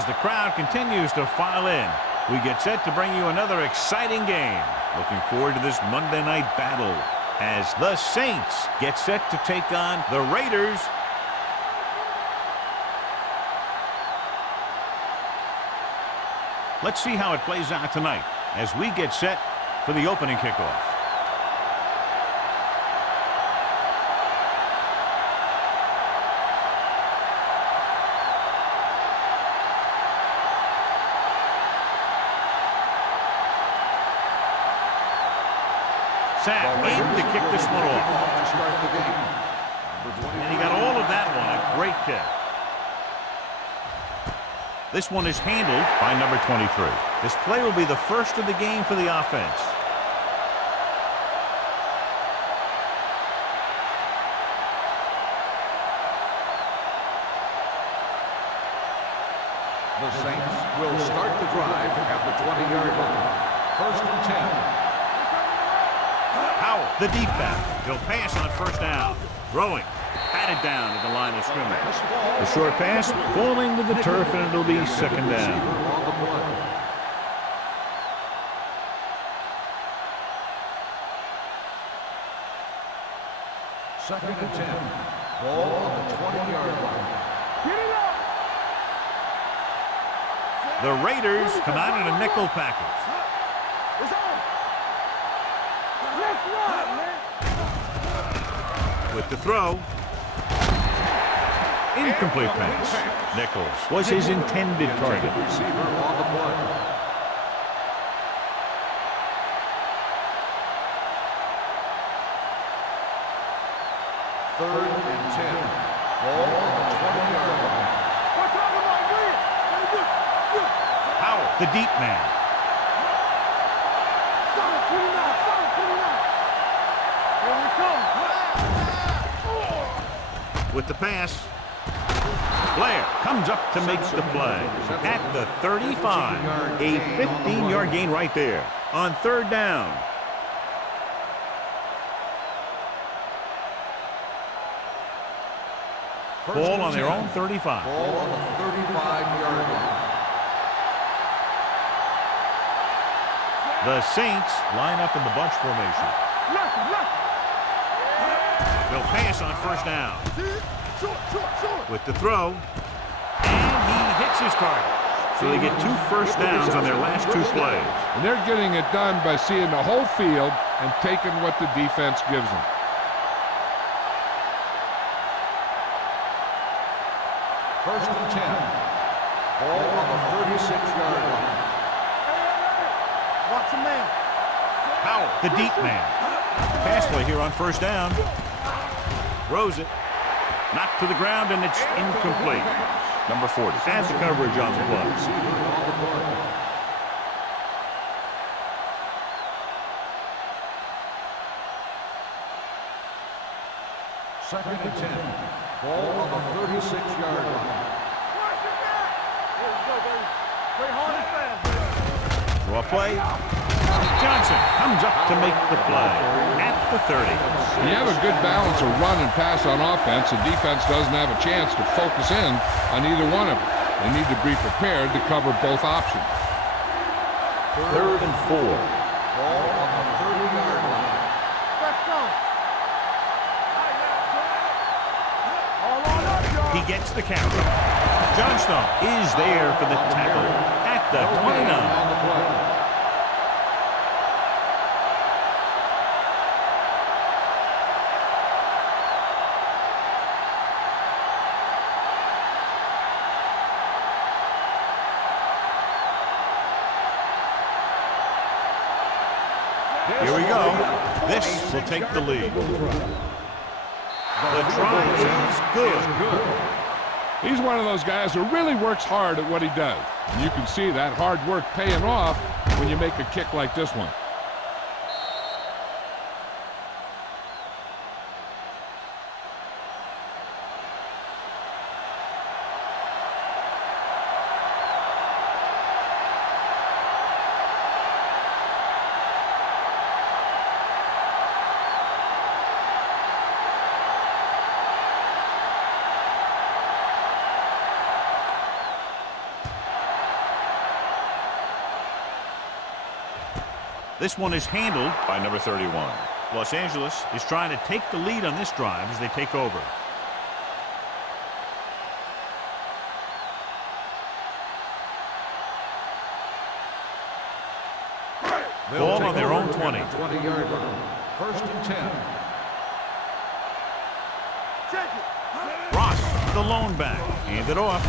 As the crowd continues to file in, we get set to bring you another exciting game. Looking forward to this Monday night battle as the Saints get set to take on the Raiders. Let's see how it plays out tonight as we get set for the opening kickoff. Sam aimed to kick this one off. And he got all of that one. A great kick. This one is handled by number 23. This play will be the first of the game for the offense. The Saints will start the drive at the 20-yard line. First and 10. Howell, the deep back. He'll pass on first down. Throwing. Batted down at the line of scrimmage. The short pass falling to the turf, and it'll be second down. Second and 10. Ball on the 20-yard line. The Raiders come out in a nickel package. With the throw. Incomplete pass. Nichols was his intended target. Receiver on the play. Third and 10. Ball on the 20-yard line. Howell, the deep man. With the pass, Blair comes up to make the play at the 35. A 15-yard gain right there on third down. Ball on their own 35. Ball on the 35-yard line. The Saints line up in the bunch formation. They'll pass on first down. With the throw. And he hits his target. So they get 2 first downs on their last 2 plays. And they're getting it done by seeing the whole field and taking what the defense gives them. First and 10. Ball on the 36-yard line. Watch the man. Howell, the deep man. Pass play here on first down. Throws it. Knocked to the ground, and it's incomplete. Number 40 has the coverage on the play. Second and 10. Ball on the 36-yard line. Draw play. Johnson comes up to make the play at the 30. You have a good balance of run and pass on offense. The defense doesn't have a chance to focus in on either one of them. They need to be prepared to cover both options. Third and 4. Ball on the 30-yard line. He gets the counter. Johnstone is there for the tackle at the 29. Here we go. This will take the lead. The try is good. He's one of those guys who really works hard at what he does. And you can see that hard work paying off when you make a kick like this one. This one is handled by number 31. Los Angeles is trying to take the lead on this drive as they take over. Ball on their own 20. 20-yard line. First and 10. Ross, the lone back. Hand it off.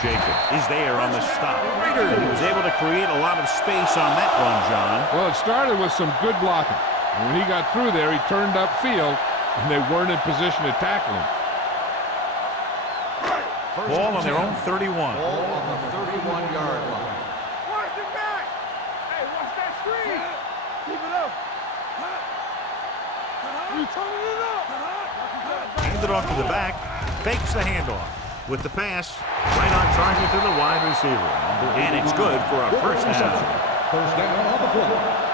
Jacobs is there on the stop. And he was able to create a lot of space on that run, John. Well, it started with some good blocking. And when he got through there, he turned upfield, and they weren't in position to tackle him. Ball on their own 31. Ball on the 31-yard line. Watch it back! Hey, watch that screen! Keep it up! You turning it up! Hand it off to the back. Fakes the handoff. With the pass, right on target to the wide receiver. And it's good for a first down. First down on the play.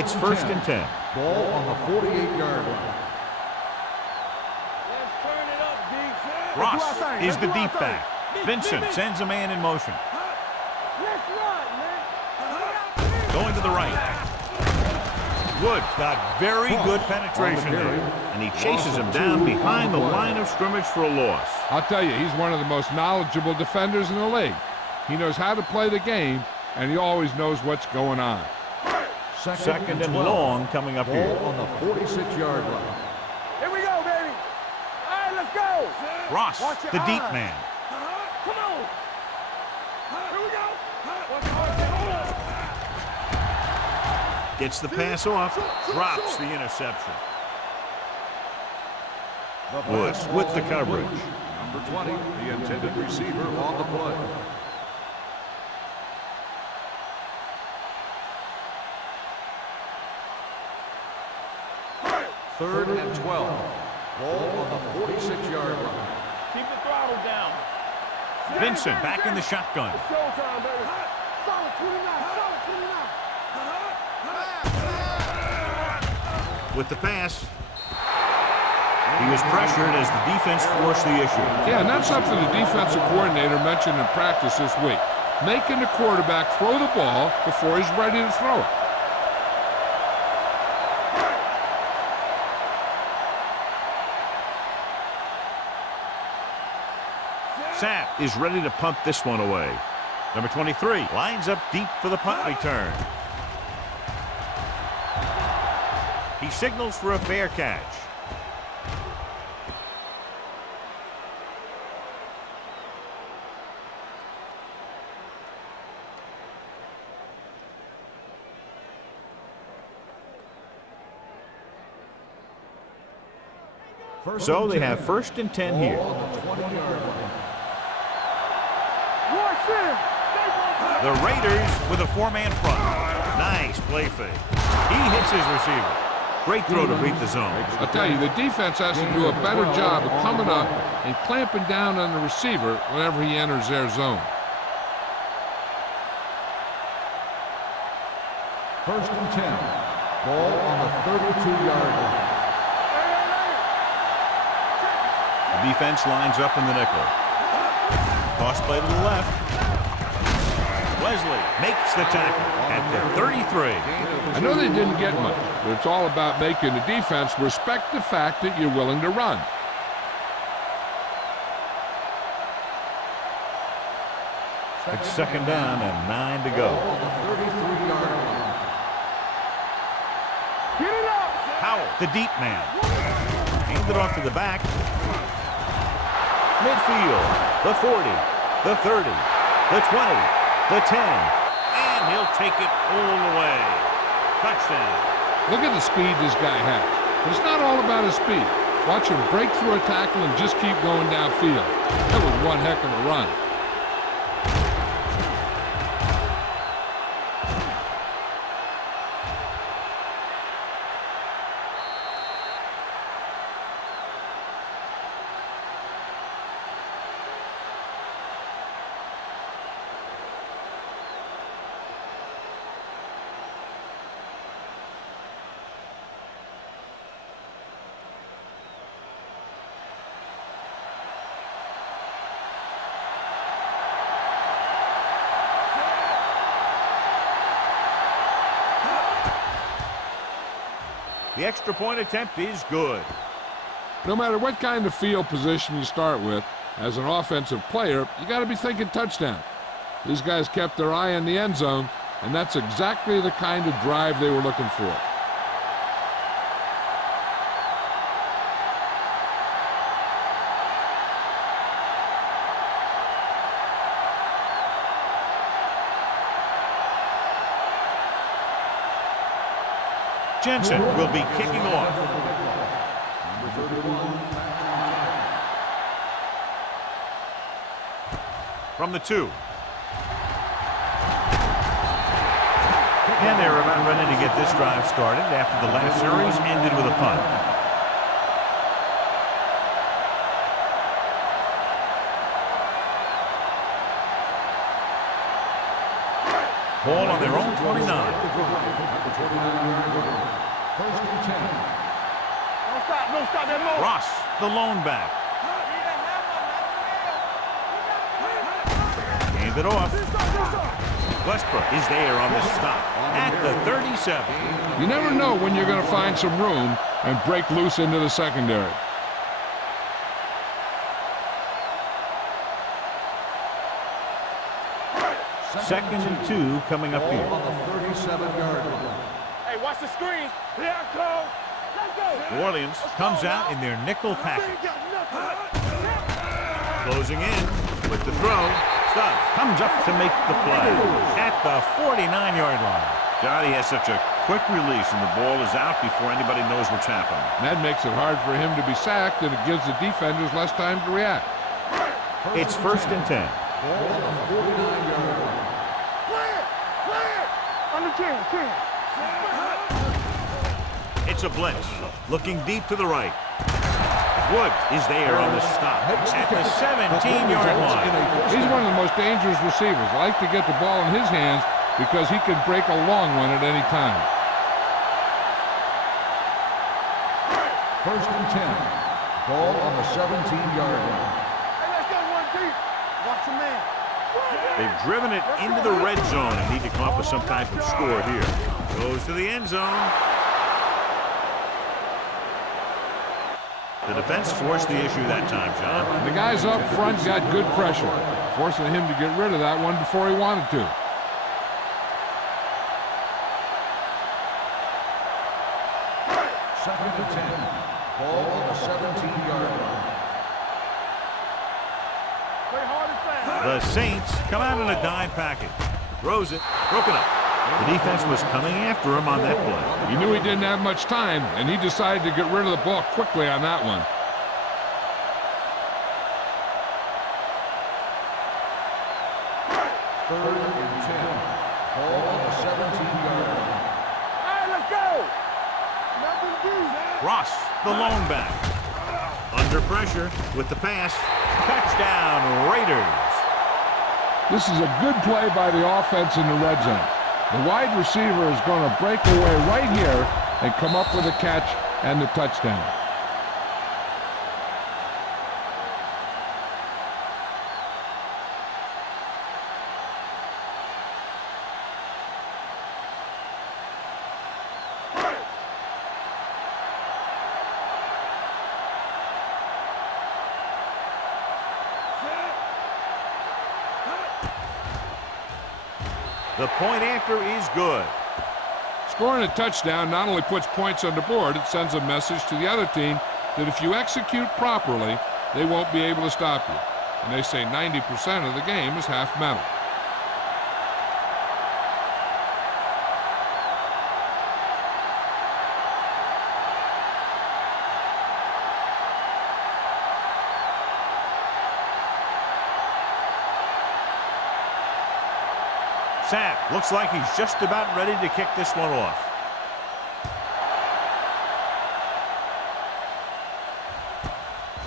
It's first and 10. Ball on the 48-yard line. Let's turn it up, D. Ross is the deep back. Vincent sends a man in motion. Let's run, man. Going to the right. Woods got very good penetration there. And he chases him down behind the line of scrimmage for a loss. I'll tell you, he's one of the most knowledgeable defenders in the league. He knows how to play the game, and he always knows what's going on. Second and long coming up here. Ball on the 46-yard line. Here we go, baby. All right, let's go. Ross, Watch your the deep eyes. man. Come on. Here we go. Watch your eyes. Gets the pass off. Drops the interception. Woods with the coverage. Number 20, the intended receiver on the play. Third and 12. Ball on the 46-yard line. Keep the throttle down. Vincent back in the shotgun. Showtime, baby. Solid 29. Solid 29. With the pass. He was pressured as the defense forced the issue. Yeah, and that's something the defensive coordinator mentioned in practice this week. Making the quarterback throw the ball before he's ready to throw it. Sapp is ready to punt this one away. Number 23 lines up deep for the punt return. He signals for a fair catch. So they have first and 10 here. The Raiders with a four-man front. Nice play fake. He hits his receiver. Great throw to beat the zone. I'll tell you, the defense has to do a better job of coming up and clamping down on the receiver whenever he enters their zone. First and 10. Ball on the 32-yard line. The defense lines up in the nickel. Toss play to the left. Wesley makes the tackle at the 33. I know they didn't get much, but it's all about making the defense respect the fact that you're willing to run. It's second down and 9 to go. On the 33-yard line. Get it up. Howell, the deep man. Hand it off to the back. Midfield, the 40, the 30, the 20, the 10, and he'll take it all the way. Touchdown. Look at the speed this guy has. But it's not all about his speed. Watch him break through a tackle and just keep going downfield. That was one heck of a run. The extra point attempt is good. No matter what kind of field position you start with, as an offensive player, you got to be thinking touchdown. These guys kept their eye on the end zone, and that's exactly the kind of drive they were looking for. Jensen will be kicking off. From the 2. And they're about ready to get this drive started after the last series ended with a punt. Ball on their own 29. First and 10. Don't stop that move. Ross, the lone back. Hand it off. Westbrook is there on the stop at the 37. You never know when you're going to find some room and break loose into the secondary. Second and 2 coming up here. On the 37-yard line. Hey, watch the screen. Here I go. Let's go. New Orleans comes out in their nickel package. Closing in with the throw. Stubbs comes up to make the play at the 49-yard line. God, he has such a quick release, and the ball is out before anybody knows what's happening. That makes it hard for him to be sacked, and it gives the defenders less time to react. It's first and 10. Ball on the 49-yard line. On the 10. It's a blitz. Looking deep to the right. Woods is there on the stop at the 17-yard line. He's one of the most dangerous receivers. I like to get the ball in his hands because he can break a long one at any time. First and 10. Ball on the 17-yard line. Hey, let's go one deep. Watch the man. They've driven it into the red zone and need to come up with some type of score here. Goes to the end zone. The defense forced the issue that time, John. The guys up front got good pressure, forcing him to get rid of that one before he wanted to. Second and 10. Ball on the 17-yard line. Play hard and fast. The Saints come out in a dime package. Throws it, broken up. The defense was coming after him on that play. He knew he didn't have much time, and he decided to get rid of the ball quickly on that one. Third and 10. Ball on the 17-yard line. All right, let's go. Nothing deep. Ross, the lone back. Under pressure with the pass. Touchdown, Raiders. This is a good play by the offense in the red zone. The wide receiver is going to break away right here and come up with a catch and the touchdown. The point after is good. Scoring a touchdown not only puts points on the board, it sends a message to the other team that if you execute properly, they won't be able to stop you. And they say 90% of the game is half mental. Sapp looks like he's just about ready to kick this one off.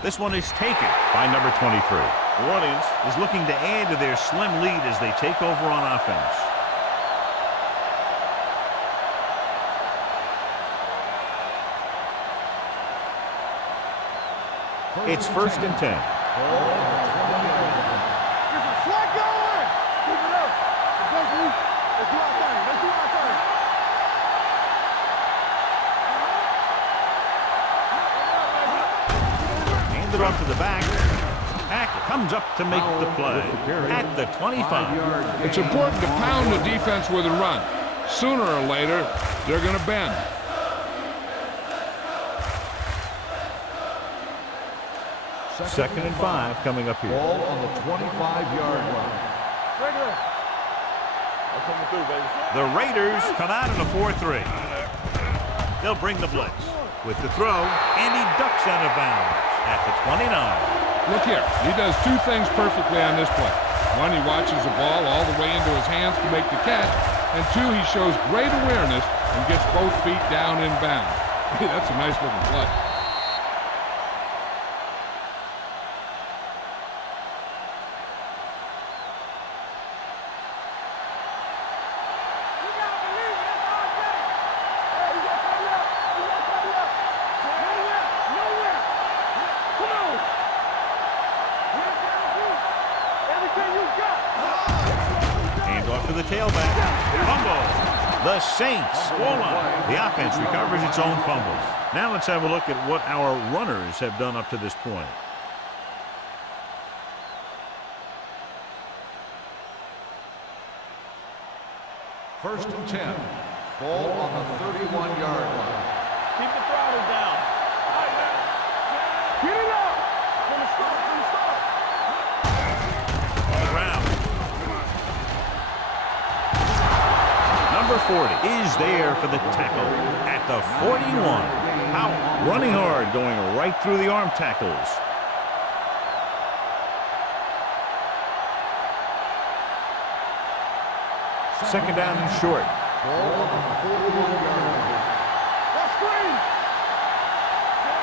This one is taken by number 23. New Orleans is looking to add to their slim lead as they take over on offense. It's first and 10. it off to the back. Hackett comes up to make the play at the 25. It's important to pound the defense with a run. Sooner or later, they're going to bend. Second and 5 coming up here. Ball on the 25-yard line. The Raiders come out in a 4-3. They'll bring the blitz with the throw, and he ducks out of bounds at the 29. Look here. He does two things perfectly on this play. One, he watches the ball all the way into his hands to make the catch. And two, he shows great awareness and gets both feet down in bounds. That's a nice looking play. The tailback. Fumble. The Saints score line. The offense recovers its own fumbles. Now let's have a look at what our runners have done up to this point. First and 10. Ball on the 31-yard line. Keep the throttle down. Get it up. From the start. On the ground. Number 40 is there for the tackle at the 41. Powell running hard, going right through the arm tackles. Second down and short. Ball on the 41-yard line.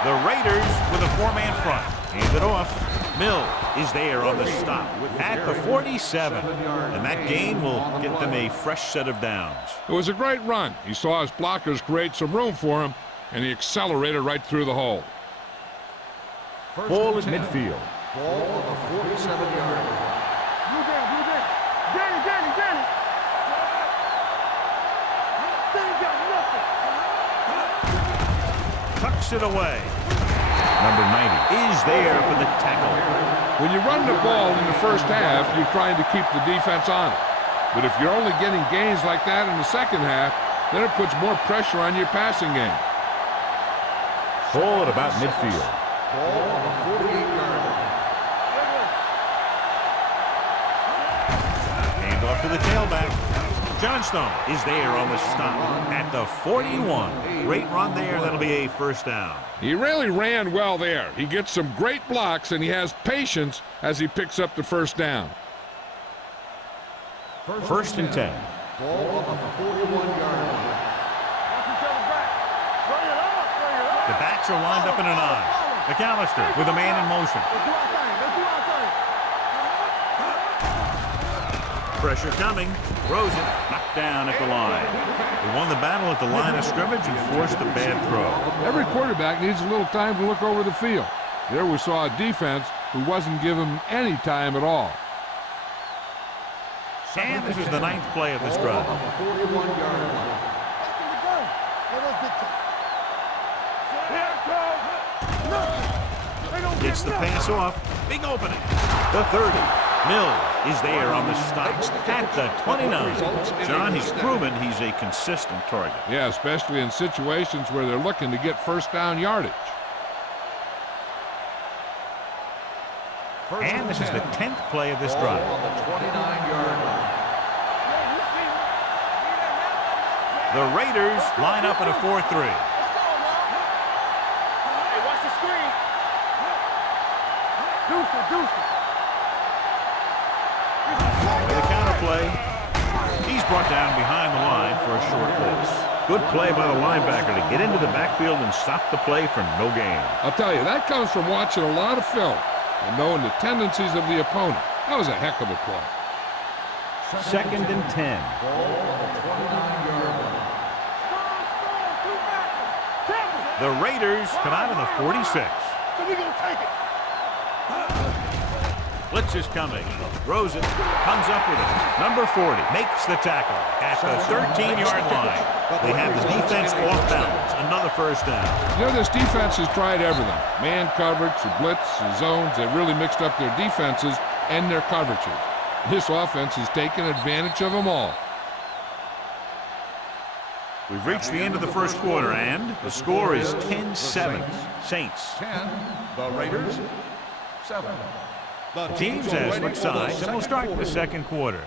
The Raiders with a four-man front. Hand it off. Mills is there on the stop at the 47. And that gain will get them a fresh set of downs. It was a great run. He saw his blockers create some room for him, and he accelerated right through the hole. Ball at midfield. Ball on the 47-yard line. Danny. Tucks it away. Number 90 is there for the tackle. When you run the ball in the first half, you're trying to keep the defense on it. But if you're only getting gains like that in the second half, then it puts more pressure on your passing game. Ball at about midfield. Ball on the 48-yard line. Hand off to the tailback. Johnstone is there on the stop at the 41. Great run there. That'll be a first down. He really ran well there. He gets some great blocks, and he has patience as he picks up the first down. First and 10. Ball on the 41-yard line. The backs are lined up in an I. McAllister with a man in motion. Pressure coming. Throws it. Knocked down at the line. He won the battle at the line of scrimmage and forced a bad throw. Every quarterback needs a little time to look over the field. There we saw a defense who wasn't given any time at all. And this is the 9th play of this drive. 41-yard line. Gets the pass off. Big opening. The 30. Mills is there on the stop at the 29. John, he's proven he's a consistent target. Yeah, especially in situations where they're looking to get first down yardage. And this is the 10th play of this drive. On the 29-yard line. The Raiders line up in a 4-3. Hey, watch the screen. Deuce. With a counter play, he's brought down behind the line for a short blitz. Good play by the linebacker to get into the backfield and stop the play for no gain. I'll tell you, that comes from watching a lot of film and knowing the tendencies of the opponent. That was a heck of a play. Second and 10. Ball on the 29-yard line. The Raiders come out in the 46. So we gonna take it. Blitz is coming. Throws it. Comes up with it. Number 40 makes the tackle at the 13-yard line. They have the defense off balance. Another first down. You know, this defense has tried everything. Man coverage, the blitz, the zones. They've really mixed up their defenses and their coverages. This offense has taken advantage of them all. We've reached the end of the first quarter, and the score is 10-7. Saints. 10, the Raiders, 7. The teams as switch sides, and we'll start the second quarter.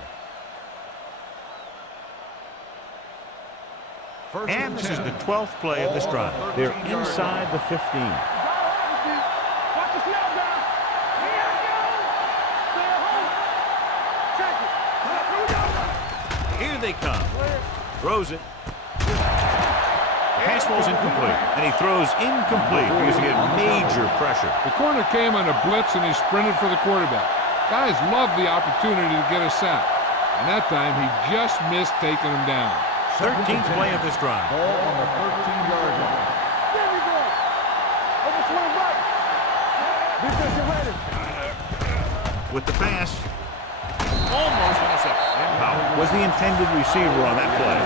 And this is the 12th play of this drive. They're inside the 15. Here they come. Throws it. Pass ball's incomplete, and he throws incomplete because he had major pressure. The corner came on a blitz, and he sprinted for the quarterback. Guys love the opportunity to get a sack, and that time he just missed taking him down. 13th play of this drive. Ball on the 13-yard line. There we go. Over swing right. Defensive ready. With the pass. Almost intercepted. Powell was the intended receiver on that play.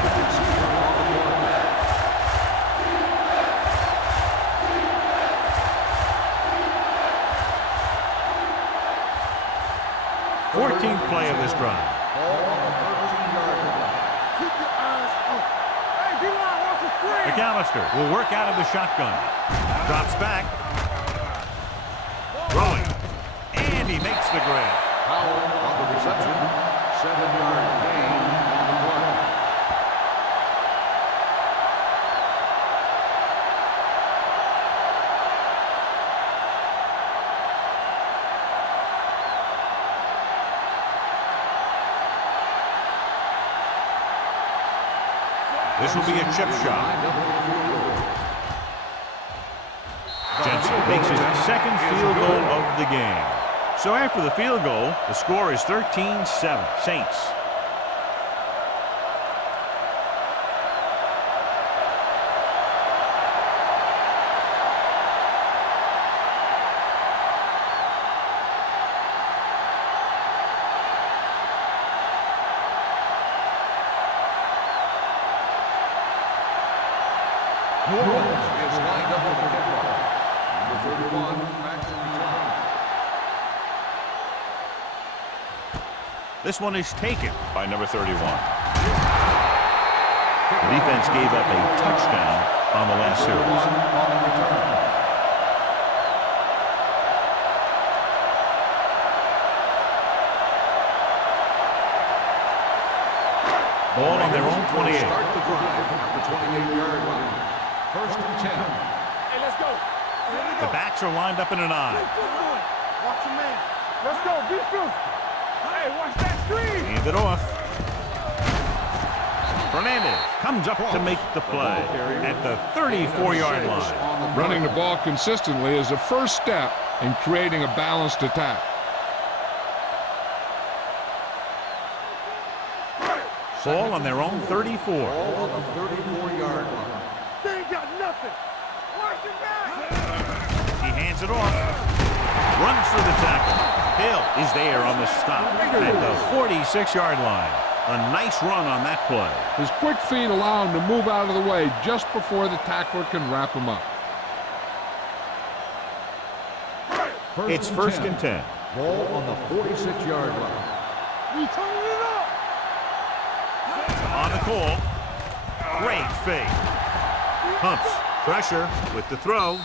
Fourteenth play of this drive. Ball on the 13-yard line. Keep your eyes open. Hey, D-line, watch the screen. McAllister will work out of the shotgun. Drops back. Throwing. And he makes the grab. Powell on the reception. 7-yard gain on the play. This will be a chip shot. Jensen makes his second field goal of the game. So after the field goal, the score is 13-7. Saints. New Orleans is lined up with the kickoff. Number 31, back to return. This one is taken by number 31. The defense gave up a touchdown on the last series. On the return. Ball on their own 28. Start the drive at the 28-yard line. First and 10. Hey, let's go. Here we go. The backs are lined up in an eye. Watch your man. Let's go. Be physical. Hey, watch that screen. Hand it off. Fernandez comes up to make the play at the 34-yard line. Running the ball consistently is the first step in creating a balanced attack. Ball on their own 34. Ball on the 34-yard line. They ain't got nothing. Watch your back. He hands it off. Runs through the tackle. Hill is there on the stop at the 46-yard line. A nice run on that play. His quick feet allow him to move out of the way just before the tackler can wrap him up. It's first and 10. Ball on the 46-yard line. We turning it up. On the call. Great fake. Pumps. Pressure with the throw.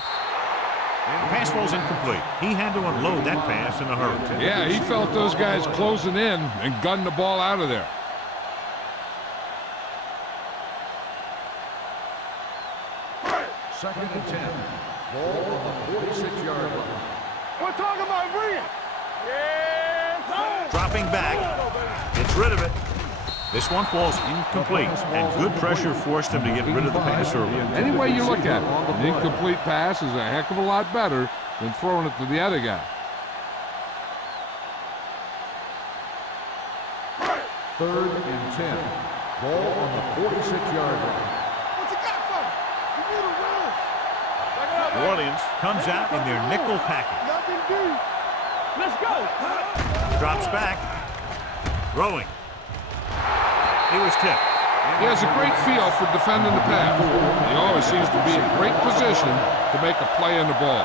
And the pass ball's incomplete. He had to unload that pass in a hurry. Yeah, he felt those guys closing in and gunned the ball out of there. Second and 10. Ball on the 46-yard line. We're talking about bringing. Yeah. Dropping back. Gets rid of it. This one falls incomplete, and good pressure forced him to get rid of the pass early. Any way you look at it, an incomplete pass is a heck of a lot better than throwing it to the other guy. Third and 10. Ball on the 46-yard line. What you got for me? You need a run. New Orleans comes out in their nickel package. Nothing deep. Let's go. Drops back. Throwing. He was tipped. He has a great feel for defending the pass. He always seems to be in great position to make a play on the ball.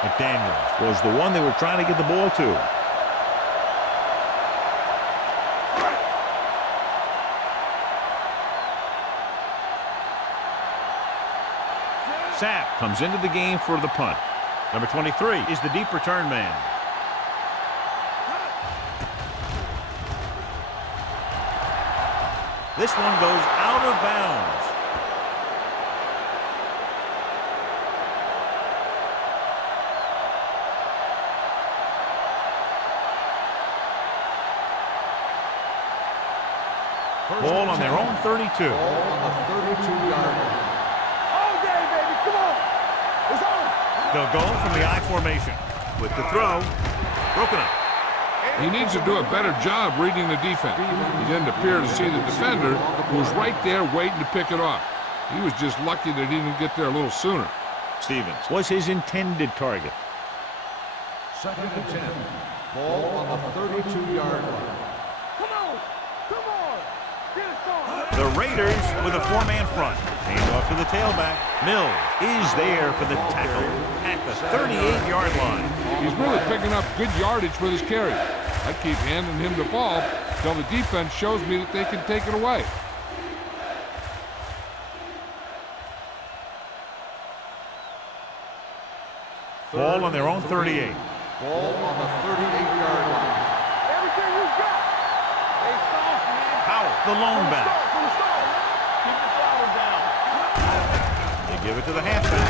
McDaniels was the one they were trying to get the ball to. Sapp comes into the game for the punt. Number 23 is the deep return man. This one goes out of bounds. Ball on their own 32. Ball on the 32-yard line. All day, baby. Come on. It's on. They'll go from the I formation. With the throw, broken up. He needs to do a better job reading the defense. He didn't appear to see the defender, who was right there waiting to pick it off. He was just lucky that he didn't get there a little sooner. Stevens was his intended target. 2nd and 10. Ball on the 32-yard line. Come on. Come on. Get us on. The Raiders with a four-man front. Hand off to the tailback. Mills is there for the tackle at the 38-yard line. He's really picking up good yardage with his carry. I keep handing him the ball until the defense shows me that they can take it away. Ball on their own 38. Ball on the 38-yard line. Everything you got. They soft, man. Powell, the lone back. From the start. Keep the throttle down. They give it to the halfback.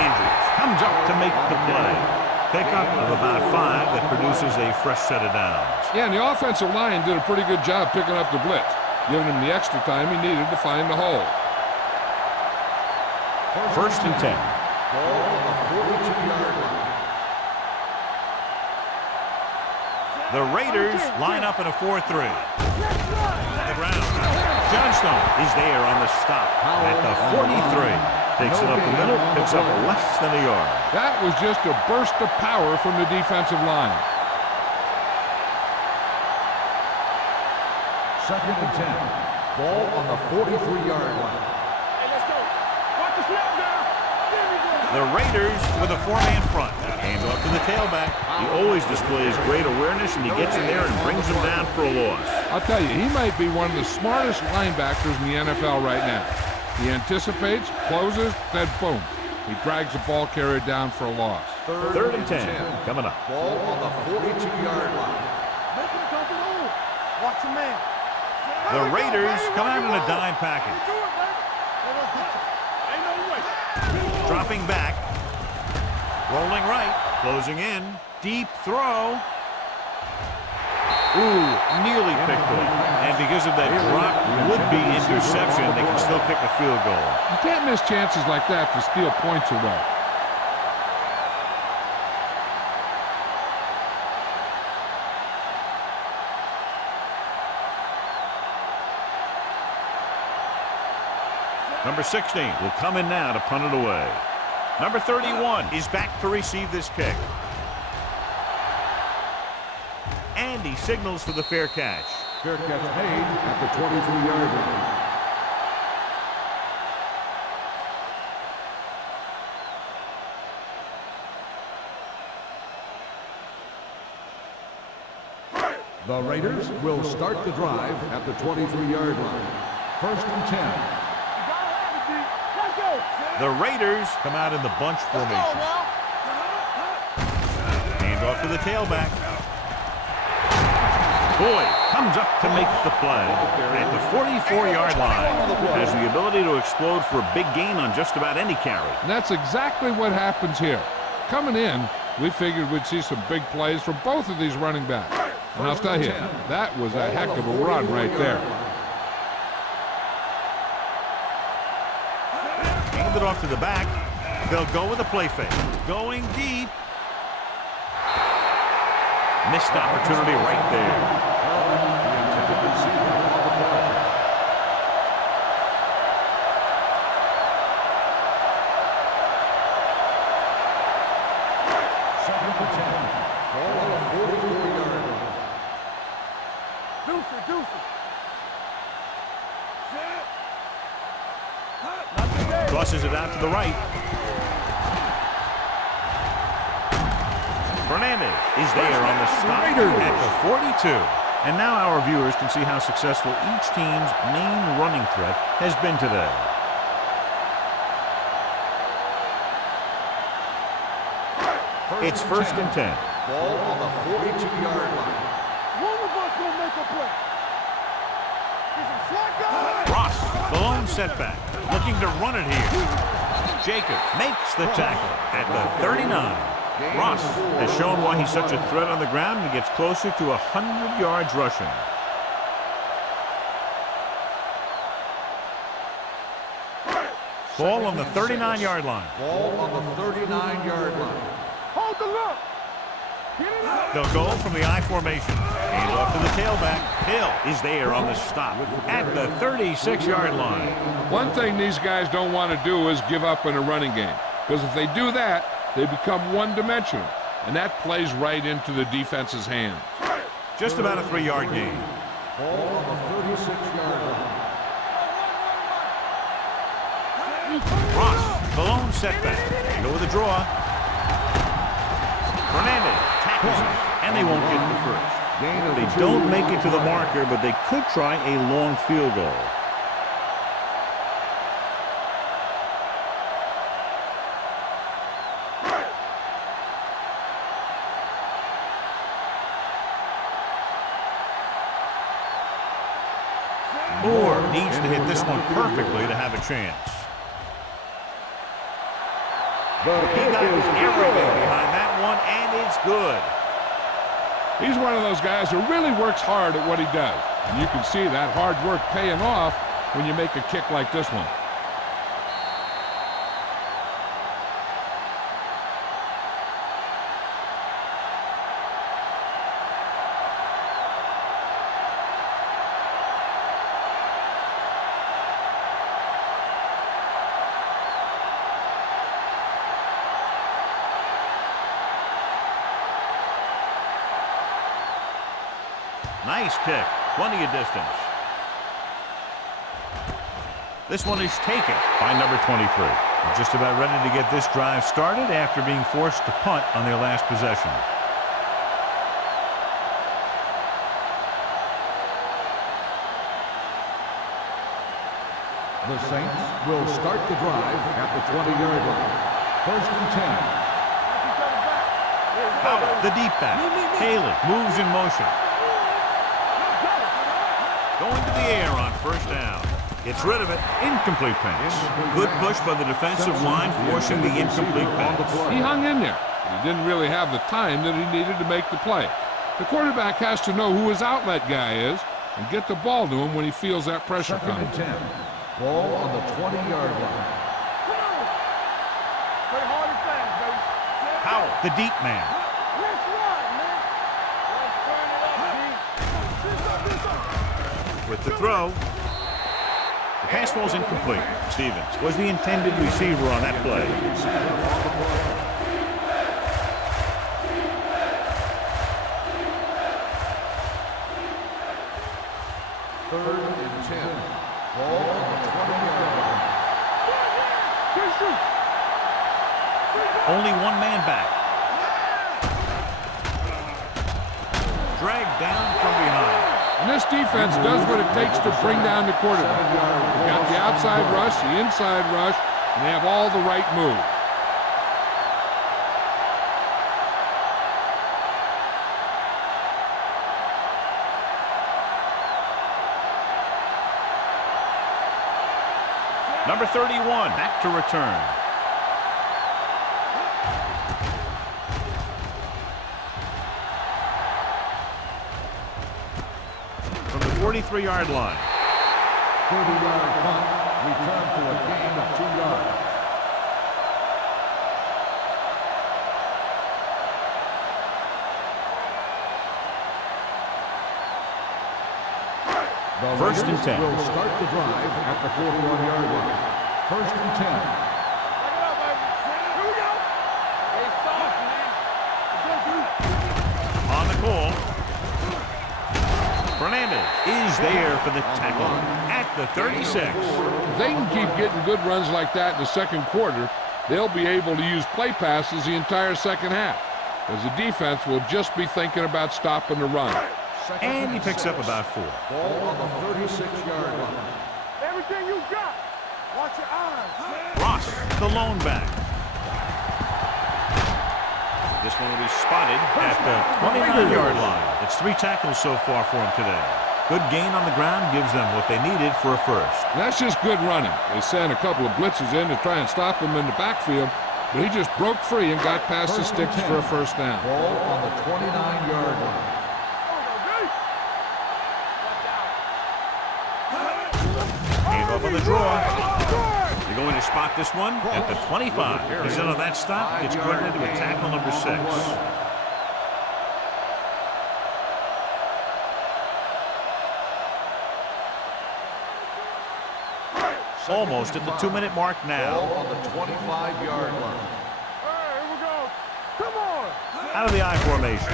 Andrews comes up to make the play. Pickup of about 5 that produces a fresh set of downs. Yeah, and the offensive line did a pretty good job picking up the blitz, giving him the extra time he needed to find the hole. 1st and 10. Ball on the 42-yard line. The Raiders line up in a 4-3. The ground. Johnstone is there on the stop at the 43. Takes it up the middle, picks up less than a yard. That was just a burst of power from the defensive line. 2nd and 10. Ball on the 43-yard line. Hey, let's go. Watch the snap down. There we go. The Raiders with a four-man front. Hand off to the tailback. He always displays great awareness, and he gets in there and brings them down for a loss. I'll tell you, he might be one of the smartest linebackers in the NFL right now. He anticipates, closes, then boom. He drags the ball carrier down for a loss. 3rd and 10 coming up. Ball on the 42-yard line. Make him come through. Watch the man. The Raiders come out in a dime package. Do it, baby. Ain't no way. Dropping back. Rolling right. Closing in. Deep throw. Ooh, nearly picked off. And because of that drop, would-be interception, they can still kick a field goal. You can't miss chances like that to steal points away. Number 16 will come in now to punt it away. Number 31 is back to receive this kick. And he signals for the fair catch. Fair catch made at the 23-yard line. The Raiders will start the drive at the 23-yard line. 1st and 10. Let's go. The Raiders come out in the bunch formation. Hand off to the tailback. Boyd comes up to make the play. At the 44-yard line. Has the ability to explode for a big gain on just about any carry. And that's exactly what happens here. Coming in, we figured we'd see some big plays from both of these running backs. And I'll tell you, that was a heck of a run right there. Hand it off to the back. They'll go with a play fake. Going deep. Missed opportunity right there. Ball on the 44-yard line. Deuce. Tosses it out to the right. Fernandez is there on the stop at the 42. And now our viewers can see how successful each team's main running threat has been today. It's first and 10. Ball on the 42-yard line. One of us will make a play. Is it Flacco? Ross, the lone setback, looking to run it here. Jacob makes the tackle at the 39. Ross has shown why he's such a threat on the ground and gets closer to 100 yards rushing. Ball on the 39-yard line. Ball on the 39-yard line. Hold the look. Get it up. They'll go from the I formation. Hands off to the tailback. Hill is there on the stop at the 36-yard line. One thing these guys don't want to do is give up in a running game. Because if they do that, they become one-dimensional. And that plays right into the defense's hands. Just about a 3-yard gain. Ball on the 36-yard line. Ross, the lone setback. They go with a draw. Fernandez tackles it, and they won't get the first. They don't make it to the marker, but they could try a long field goal. Moore needs to hit this one perfectly to have a chance. He got everything behind that one, and it's good. He's one of those guys who really works hard at what he does. And you can see that hard work paying off when you make a kick like this one. Nice kick. Plenty of distance. This one is taken by number 23. They're just about ready to get this drive started after being forced to punt on their last possession. The Saints will start the drive at the 20-yard line. First and 10. Out the deep back. Haley moves in motion. Going to the air on first down. Gets rid of it. Incomplete pass. Good push by the defensive line, forcing the incomplete pass. He hung in there. He didn't really have the time that he needed to make the play. The quarterback has to know who his outlet guy is and get the ball to him when he feels that pressure coming. Second and 10. Ball on the 20-yard line. Play hard and fast, baby. Powell, the deep man. Let's ride, man. Let's turn it up, D. With the throw. The pass ball's incomplete. Stevens was the intended receiver on that play. Third and 10. Ball on the 20-yard line. Only one man back. Dragged down from behind. And this defense does what it takes to bring down the quarterback. They got the outside rush, the inside rush, and they have all the right moves. Number 31, back to return. From the 43-yard line. 30-yard punt. Return for a gain of 2 yards. The First and Raiders 10. will start the drive at the 41-yard line. First and 10. Back it up, baby. Here we go. Hey, soft, man. Let's go, dude. call. Fernandez is there for the tackle at the 36. If they can keep getting good runs like that in the second quarter, they'll be able to use play passes the entire second half, as the defense will just be thinking about stopping the run. And he picks up about 4. Ball on the 36-yard line. Everything you got. Watch your eyes. Ross, the lone back. This one will be spotted at the 29-yard line. It's 3 tackles so far for him today. Good gain on the ground gives them what they needed for a first. That's just good running. They sent a couple of blitzes in to try and stop him in the backfield, but he just broke free and got past the sticks for a first down. Ball on the 29-yard line. Hand off on the draw. They're going to spot this one at the 25. He's in on that stop. Gets credited with tackle number 6. Almost at the 2-minute mark now. Ball on the 25-yard line. Hey, here we go. Come on. Out of the I formation.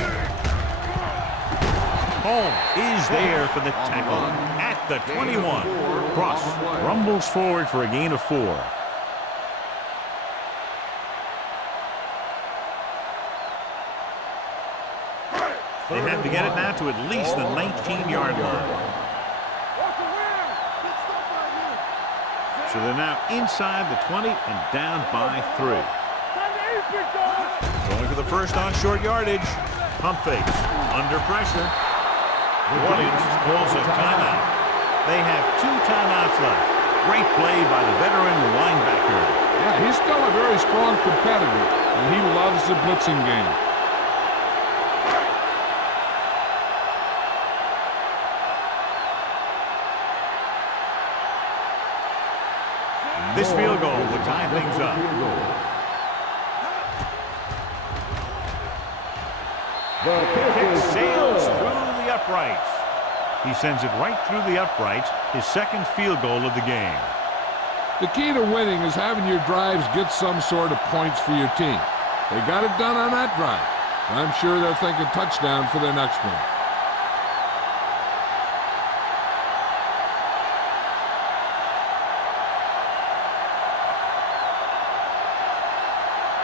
Holmes is there for the tackle at the 21. Cross rumbles forward for a gain of 4. They have to get it now to at least the 19-yard line. So they're now inside the 20 and down by 3. Going for the first on short yardage. Pump fakes. Under pressure. Williams calls a timeout. They have 2 timeouts left. Great play by the veteran linebacker. Yeah, he's still a very strong competitor, and he loves the blitzing game. This field goal will tie things up. The kick sails through the uprights. He sends it right through the uprights, his second field goal of the game. The key to winning is having your drives get some sort of points for your team. They got it done on that drive. I'm sure they're thinking touchdown for their next one.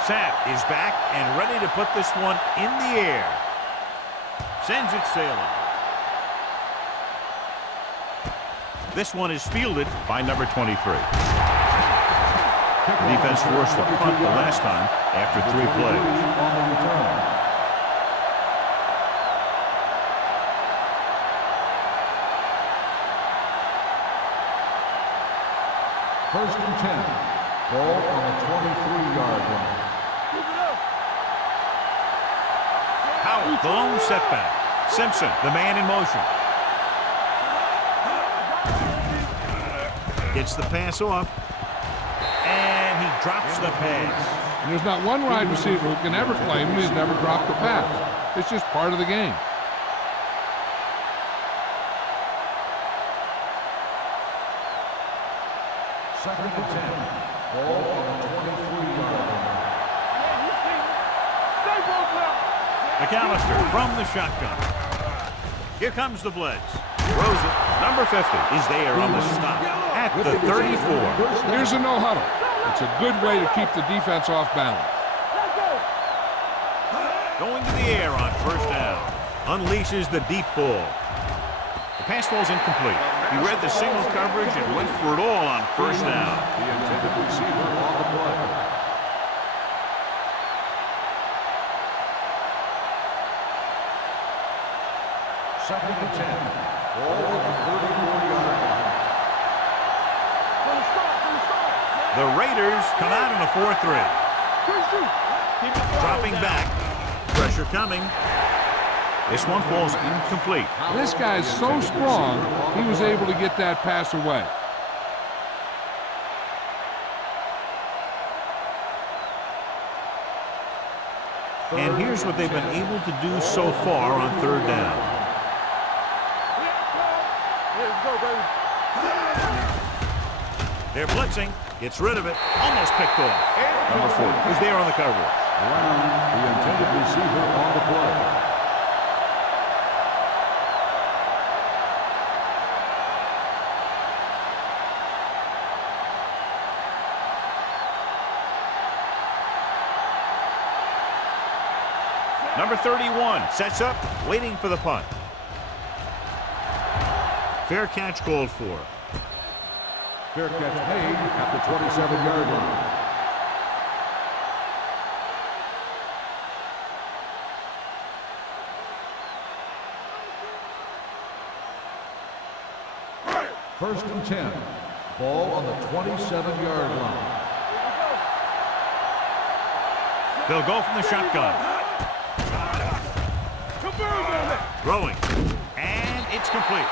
Sapp is back and ready to put this one in the air. Sends it sailing. This one is fielded by number 23. The defense forced a punt the last time after 3 plays. On the return. First and 10. Ball on the 23-yard line. Howard, the lone setback. Simpson, the man in motion. Gets the pass off. And he drops the pass. And there's not one wide receiver who can ever claim he's never dropped a pass. It's just part of the game. Second and 10. Ball on the 23-yard line. McAllister from the shotgun. Here comes the blitz. Throws it. Number 50 is there on the stop at the 34. Here's a no huddle. It's a good way to keep the defense off balance. Going to the air on first down. Unleashes the deep ball. The pass falls incomplete. He read the single coverage and went for it all on first down. The intended receiver on the play. Second and 10. Ball on the 34-yard line. The Raiders come out in a 4-3. Dropping back. Pressure coming. This one falls incomplete. This guy's so strong, he was able to get that pass away. And here's what they've been able to do so far on third down. They're blitzing. Gets rid of it. Almost picked off. Number 4 is there on the coverage. Brown, the intended receiver on the play. Number 31 sets up, waiting for the punt. Fair catch called for. Fair catch made at the 27-yard line. First and 10. Ball on the 27-yard line. They'll go from the shotgun. Throwing. And it's complete.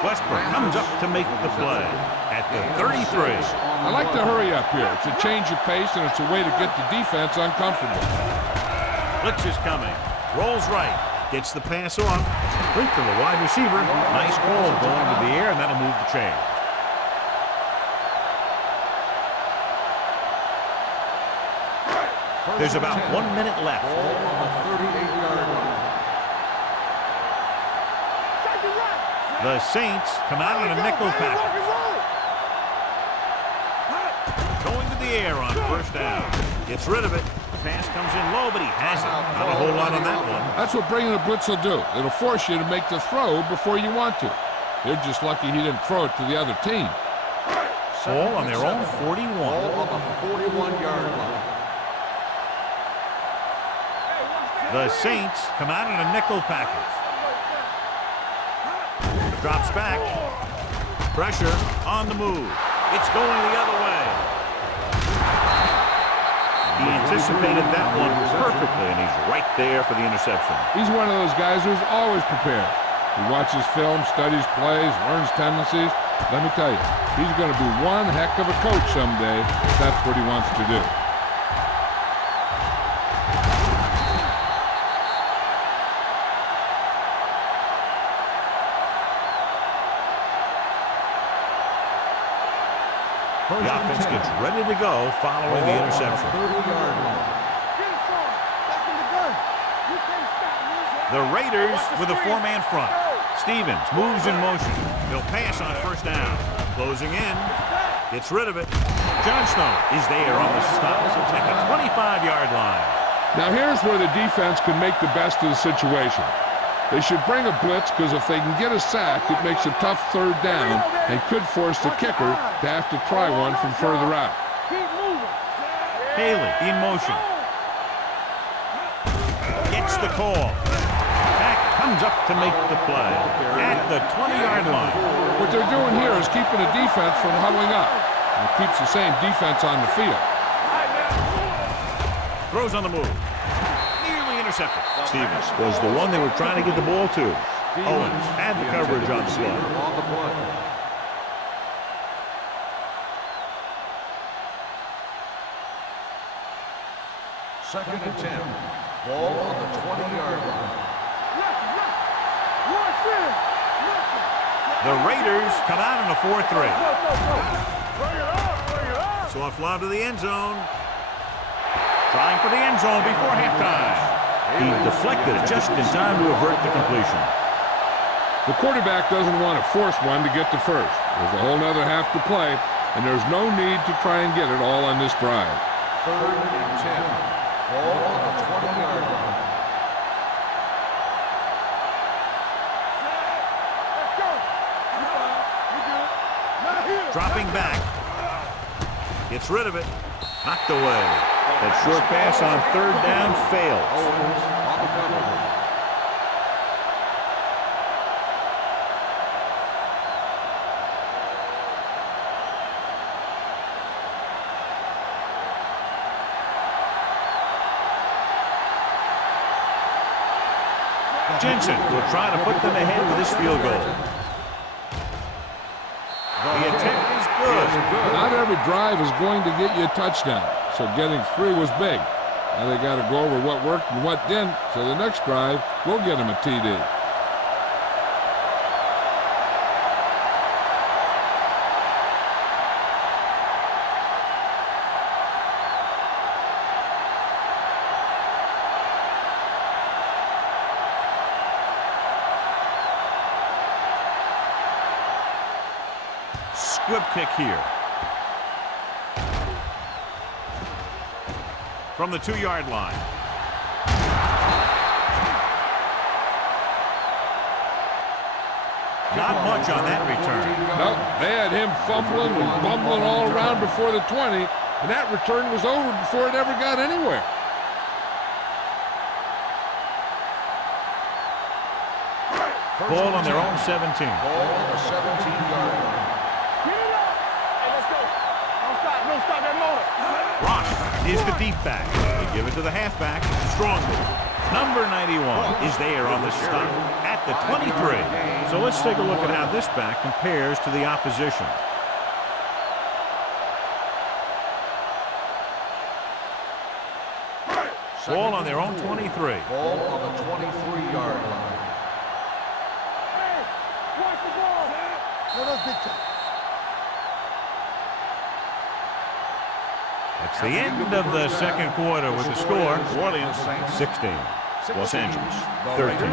Westbrook comes up to make the play at the 33. I like to hurry up here. It's a change of pace, and it's a way to get the defense uncomfortable. Blitz is coming. Rolls right. Gets the pass off. Quick to the wide receiver. Nice ball going to the air, and that'll move the chain. There's about 1 minute left. Ball on the 38-yard line. The Saints come out on a nickel package. Going to the air on first down. Gets rid of it. Pass comes in low, but he has it. Not a whole lot on that one. That's what bringing a blitz will do. It'll force you to make the throw before you want to. They're just lucky he didn't throw it to the other team. Ball on their own 41. Ball on the 41-yard line. The Saints come out in a nickel package. Drops back. Pressure on the move. It's going the other way. He anticipated that one perfectly, and he's right there for the interception. He's one of those guys who's always prepared. He watches film, studies plays, learns tendencies. Let me tell you, he's going to be one heck of a coach someday if that's what he wants to do. The offense gets ready to go following the interception. The Raiders with a four-man front. Stevens moves in motion. He'll pass on first down. Closing in. Gets rid of it. Johnstone is there on the stop at the 25-yard line. Now here's where the defense can make the best of the situation. They should bring a blitz because if they can get a sack, it makes a tough third down and could force the kicker to have to try one from further out. Haley in motion. Gets the call. Back comes up to make the play at the 20-yard line. What they're doing here is keeping the defense from huddling up. And it keeps the same defense on the field. Throws on the move. Intercepted. Stevens was the one they were trying to get the ball to. Owens had the coverage on the play. Second and 10. Ball on the 20-yard line. The Raiders come out in a 4-3. Soft lob to the end zone. Trying for the end zone before halftime. He deflected it just in time to avert the completion. The quarterback doesn't want to force one to get to first. There's a whole nother half to play, and there's no need to try and get it all on this drive. Third and 10. Ball on the 20-yard line. Dropping back. Gets rid of it. Knocked away. That short pass on third down fails. Owens on the cover. Jensen will try to put them ahead with this field goal. The attempt is good. Not every drive is going to get you a touchdown, so getting 3 was big. Now they got to go over what worked and what didn't, so the next drive will get them a TD. Squib kick here. From the 2-yard line. Not much on that return. No, they had him fumbling and bumbling all around before the 20, and that return was over before it ever got anywhere. Ball on their own 17. Ball on the 17-yard line. Get it up. Hey, let's go. Don't stop that motor. Ross is the deep back. They give it to the halfback. Strongly. Number 91 is there on the stop at the 23. So let's take a look at how this back compares to the opposition. Ball on their own 23. Ball on the 23-yard line. Hey, watch the ball. Let us get you. That's the end of the second quarter with the score. New Orleans 16. Los Angeles 13. 13.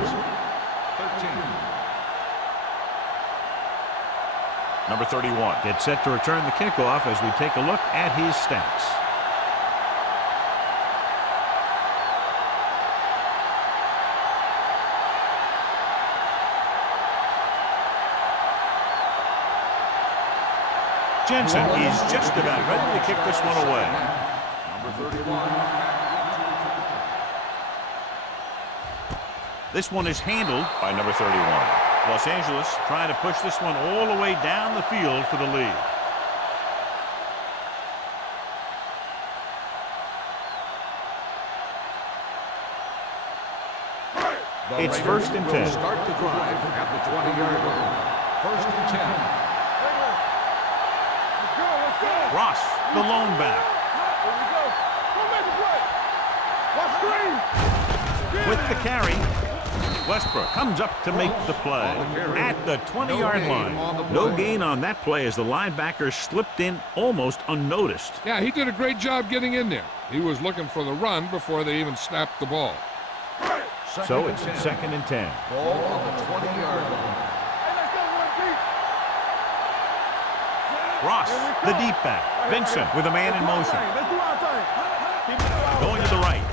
Number 31 gets set to return the kickoff as we take a look at his stats. Jensen is just about ready to kick this one away. Number 31. This one is handled by number 31. Los Angeles trying to push this one all the way down the field for the lead. It's first and 10. Start the drive at the 20-yard line. First and 10. Ross, the lone back. Here we go. Go make a play. Watch screen. With the carry, Westbrook comes up to make the play at the 20-yard line. No gain on that play as the linebacker slipped in almost unnoticed. Yeah, he did a great job getting in there. He was looking for the run before they even snapped the ball. So it's second and 10. Ball on the 20-yard line. Hey, let's go, one deep. Ross, the deep back. Vincent with a man in motion. Let's do our thing. Keep it alive. Going to the right.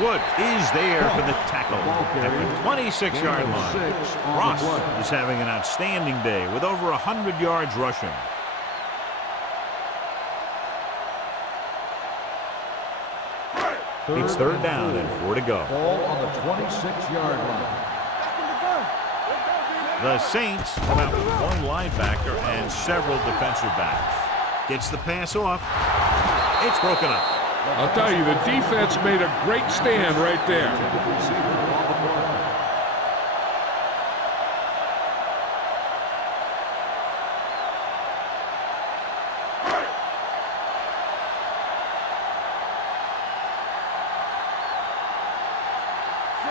Wood is there for the tackle at the 26-yard line. Ross is having an outstanding day with over 100 yards rushing. It's third down and 4 to go. Ball on the 26-yard line. The Saints come out with one linebacker and several defensive backs. Gets the pass off. It's broken up. I'll tell you, the defense made a great stand right there.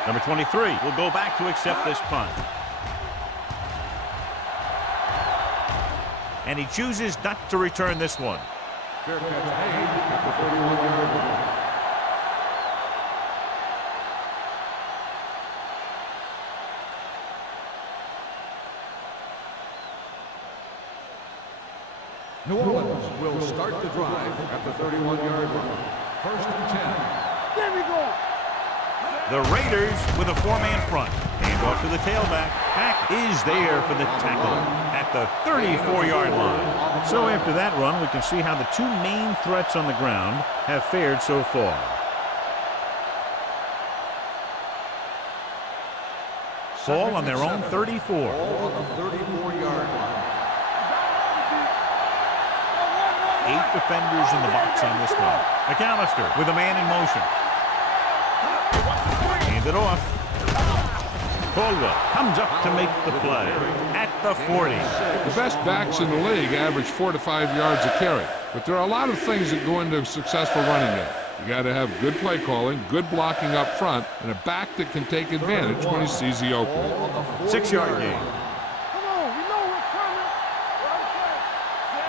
Number 23 will go back to accept this punt. And he chooses not to return this one. Fair catch made at the 31-yard line. New Orleans will start the drive at the 31-yard line. First and 10. There we go. The Raiders with a four-man front. Hand off to the tailback. Pack is there for the tackle at the 34-yard line. So after that run, we can see how the two main threats on the ground have fared so far. Ball on their own 34. Ball on the 34-yard line. 8 defenders in the box on this one. McAllister with a man in motion. Hand it off. Caldwell comes up to make the play at the 40. The best backs in the league average 4 to 5 yards a carry, but there are a lot of things that go into a successful running game. You got to have good play calling, good blocking up front, and a back that can take advantage when he sees the opening. 6-yard gain. Come on, we know what's coming.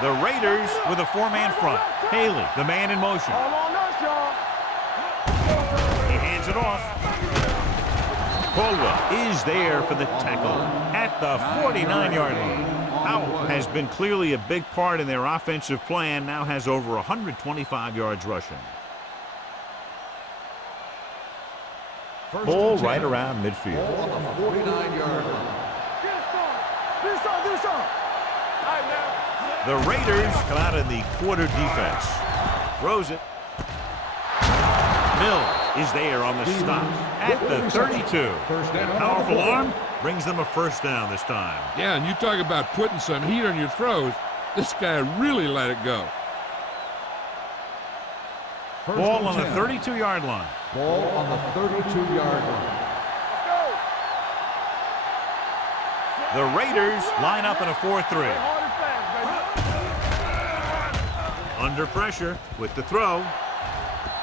The Raiders with a four-man front. Haley, the man in motion. All on us, y'all. He hands it off. Caldwell is there for the tackle at the 49-yard line. Howell has been clearly a big part in their offensive plan, now has over 125 yards rushing. First Ball and 10. right around midfield. Ball on the 49-yard line. The Raiders come out in the quarter defense. Throws it. Mills is there on the stop at the 32. That powerful arm brings them a first down this time. Yeah, and you talk about putting some heat on your throws. This guy really let it go. First Ball and on the 10. 32-yard line. Ball on the 32-yard line. The Raiders line up in a 4-3. Under pressure with the throw.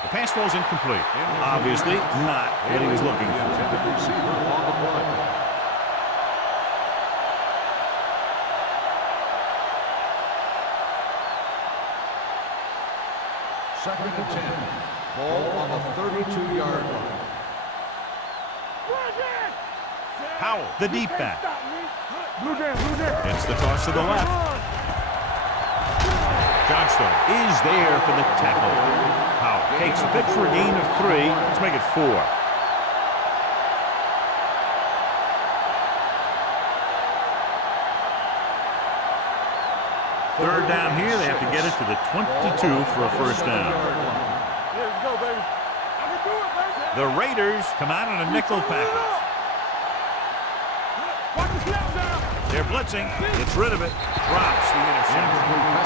The pass falls incomplete. Obviously not what he was looking for. Intended receiver on the play. Second and 10. Ball on the 32-yard line. Howell, the deep back. Blue jam, blue jam. It's the toss to the left. Johnstone is there for the tackle. Howell takes the pitch for a gain of 3. Let's make it 4. Third down here. They have to get it to the 22 for a first down. Here we go, baby. I can do it, baby. The Raiders come out in a nickel package. Watch the snap down. They're blitzing. Gets rid of it. Drops the interception.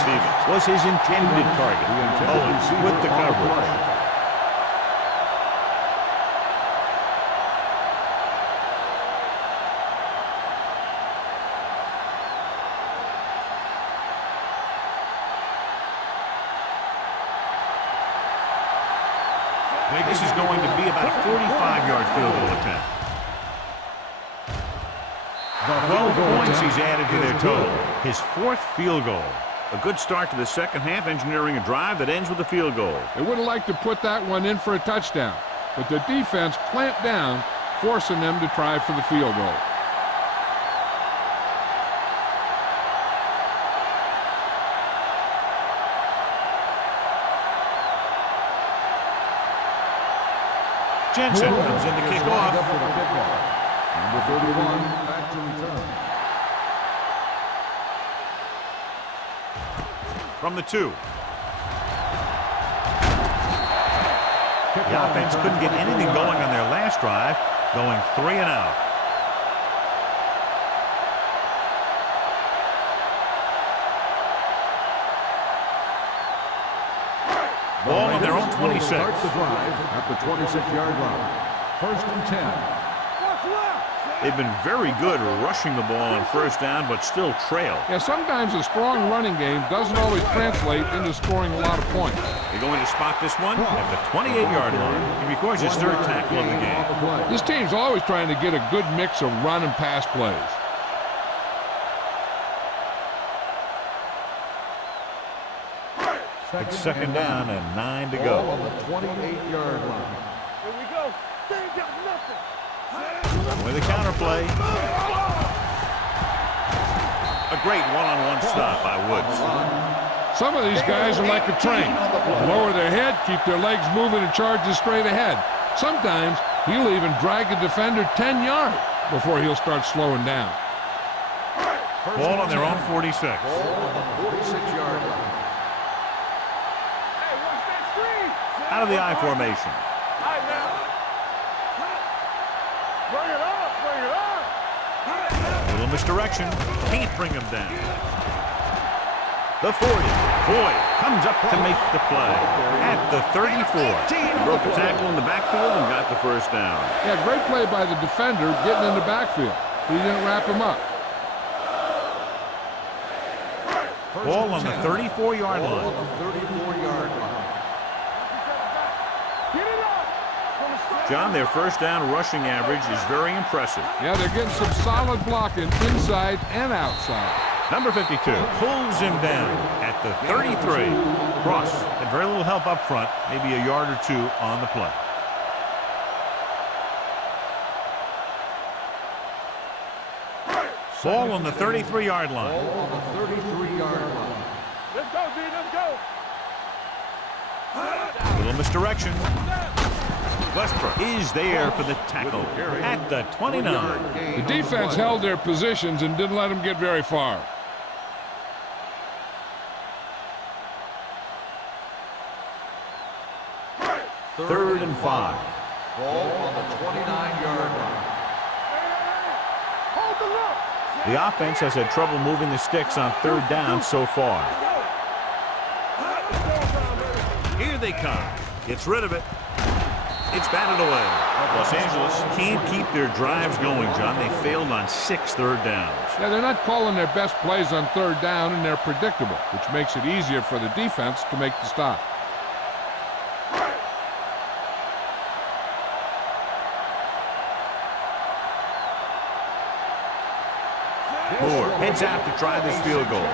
Stevens was his intended target. Owens with the coverage. This is going to be about a 45-yard field goal attempt. 12 points he's added to their total. His 4th field goal. A good start to the second half, engineering a drive that ends with a field goal. They would have liked to put that one in for a touchdown, but the defense clamped down, forcing them to try for the field goal. Jensen comes in to kick off. Number 31 back to return. From the 2. The offense couldn't get anything going on their last drive, going 3 and out. Ball on their own 26. Starts the drive at the 26-yard line. First and 10. What's left? They've been very good rushing the ball on first down, but still trail. Yeah, sometimes a strong running game doesn't always translate into scoring a lot of points. They're going to spot this one at the 28-yard line. He records his 3rd tackle of the game. This team's always trying to get a good mix of run and pass plays. It's second down and 9 to Ball on go. the 28-yard line. Here we go. They ain't got nothing. With a counterplay. A great one-on-one stop by Woods. Some of these guys are like a train. Lower their head, keep their legs moving, and charges straight ahead. Sometimes he'll even drag a defender 10 yards before he'll start slowing down. Ball on their own 46. Ball on the 46-yard line. Hey, watch that screen. Out of the I formation. All right, now. Bring it up, bring it up. A little misdirection. Can't bring him down. The 40. Boyd comes up to make the play at the 34. Broke the tackle in the backfield and got the first down. Yeah, great play by the defender getting in the backfield. He didn't wrap him up. Ball on the 34-yard Ball line. on the 34-yard line. Get it up. From the start. John, their first down rushing average is very impressive. Yeah, they're getting some solid blocking inside and outside. Number 52 pulls him down at the 33. Cross had very little help up front, maybe a yard or 2 on the play. Ball on the 33-yard line. Ball on the 33-yard line. Let's go, D, let's go. A little misdirection. Westbrook is there for the tackle at the 29. The defense held their positions and didn't let them get very far. Third and 5. Ball on the 29-yard line. Hold the look. The offense has had trouble moving the sticks on third down so far. Here they come. Gets rid of it. It's batted away. Los Angeles can't keep their drives going, John. They failed on 6 third downs. Yeah, they're not calling their best plays on third down, and they're predictable, which makes it easier for the defense to make the stop. Moore heads out to try this field goal.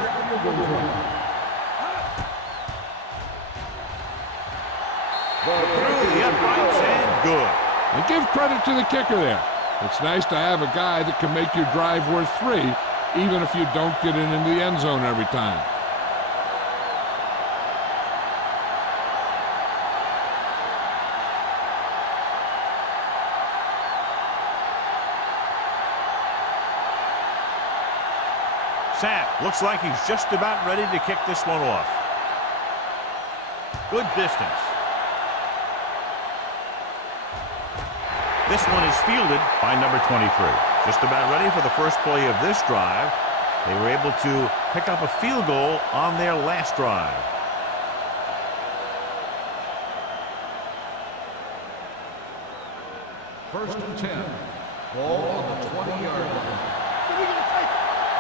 Through the uprights and good. And give credit to the kicker there. It's nice to have a guy that can make your drive worth 3, even if you don't get it into the end zone every time. Sapp looks like he's just about ready to kick this one off. Good distance. This one is fielded by number 23. Just about ready for the first play of this drive. They were able to pick up a field goal on their last drive. First and 10. Ball on the 20-yard line.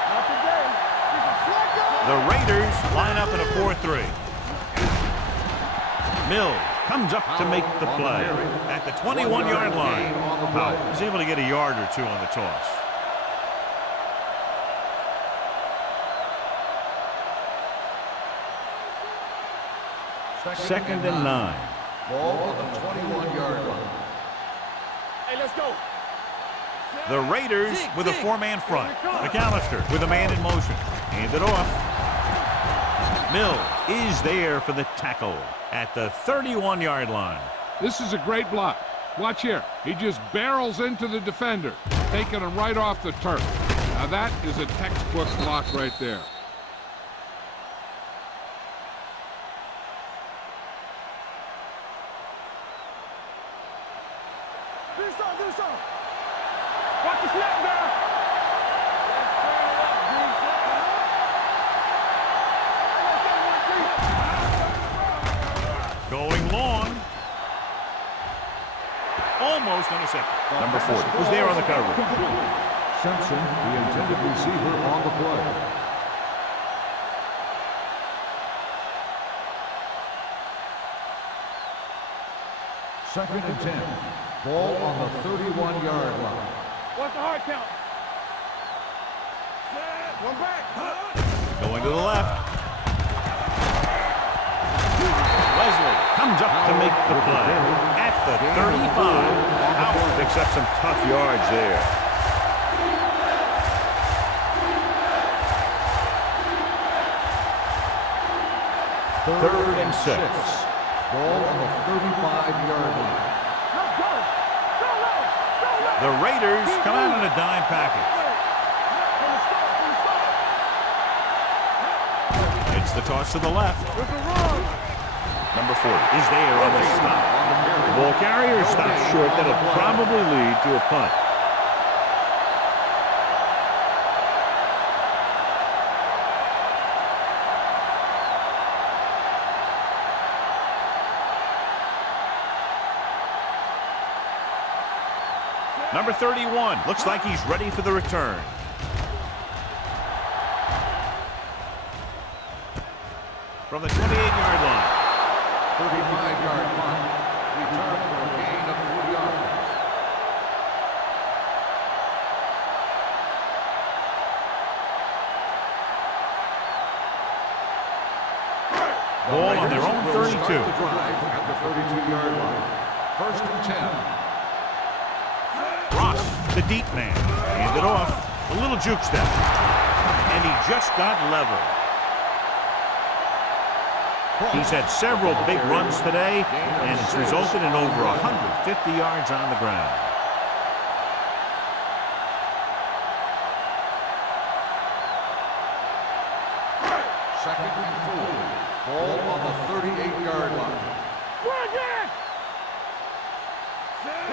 Not today. The Raiders line up in a 4-3. Mills comes up to make the play at the 21-yard line. Powell is able to get a yard or 2 on the toss. Second and 9. Ball on the 21-yard line. Hey, let's go. The Raiders with a 4-man front. McAllister with a man in motion. Hand it off. Mills is there for the tackle at the 31-yard line. This is a great block. Watch here. He just barrels into the defender, taking him right off the turf. Now that is a textbook block right there. Do this on. Watch the snap down. Going long. Almost intercepted. Number 40 was there on the coverage. Simpson, the intended receiver on the play. Second and 10. Ball on the 31-yard line. What's the hard count? One back. Going to the left. Leslie comes up to make the play at the 35. Howard picks up some tough yards there. Third and 6. Ball on the 35-yard line. Let's go. Go low. The Raiders come out in a dime package. It's the toss to the left. Number 40 is there on the stop. The ball carrier stops short. That'll probably lead to a punt. Number 31 looks like he's ready for the return. From the 28-yard line. 35-yard punt. Return for a gain of 3 yards. Ball on their own 32. The drive at the 32-yard line. First and 10. Ross, the deep man, handed off. A little juke step. And he just got level. He's had several big runs today, and it's resulted in over 100 50 yards on the ground. Second and 4. Ball on the 38-yard line.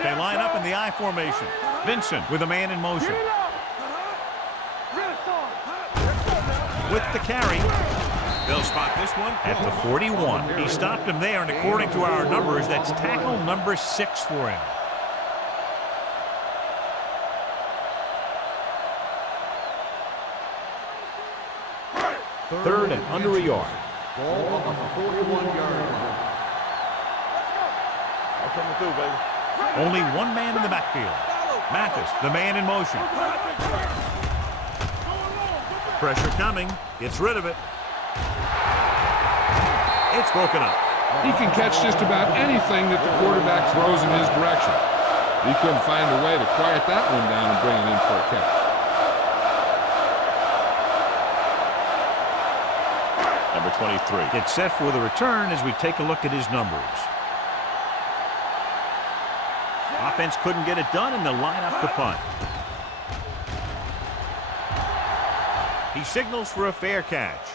They line up in the I formation. Vincent with a man in motion. With the carry. They'll spot this one at the 41. He stopped him there, and according to our numbers, that's tackle number 6 for him. Third and under a yard. Ball on the 41-yard line. That's what I'm gonna do, baby. Only one man in the backfield. Mathis, the man in motion. Pressure coming. Gets rid of it. It's broken up. He can catch just about anything that the quarterback throws in his direction. He couldn't find a way to quiet that one down and bring it in for a catch. Number 23 gets set for the return as we take a look at his numbers. Offense couldn't get it done, and they'll line up to punt. He signals for a fair catch.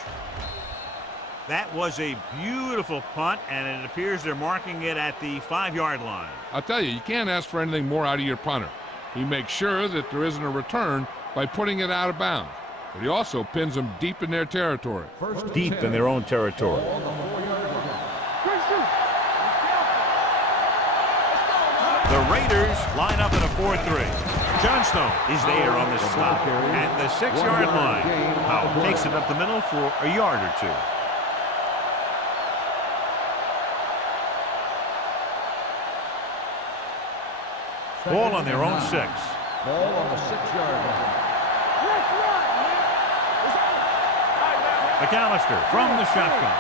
That was a beautiful punt, and it appears they're marking it at the 5-yard line. I'll tell you, you can't ask for anything more out of your punter. He makes sure that there isn't a return by putting it out of bounds. But he also pins them deep in their territory. Deep in their own territory. The Raiders line up in a 4-3. Johnstone is there on the stop at the 6-yard line. Powell takes it up the middle for a yard or two. Ball on their own 6. Ball on the 6-yard line. McAllister from the shotgun.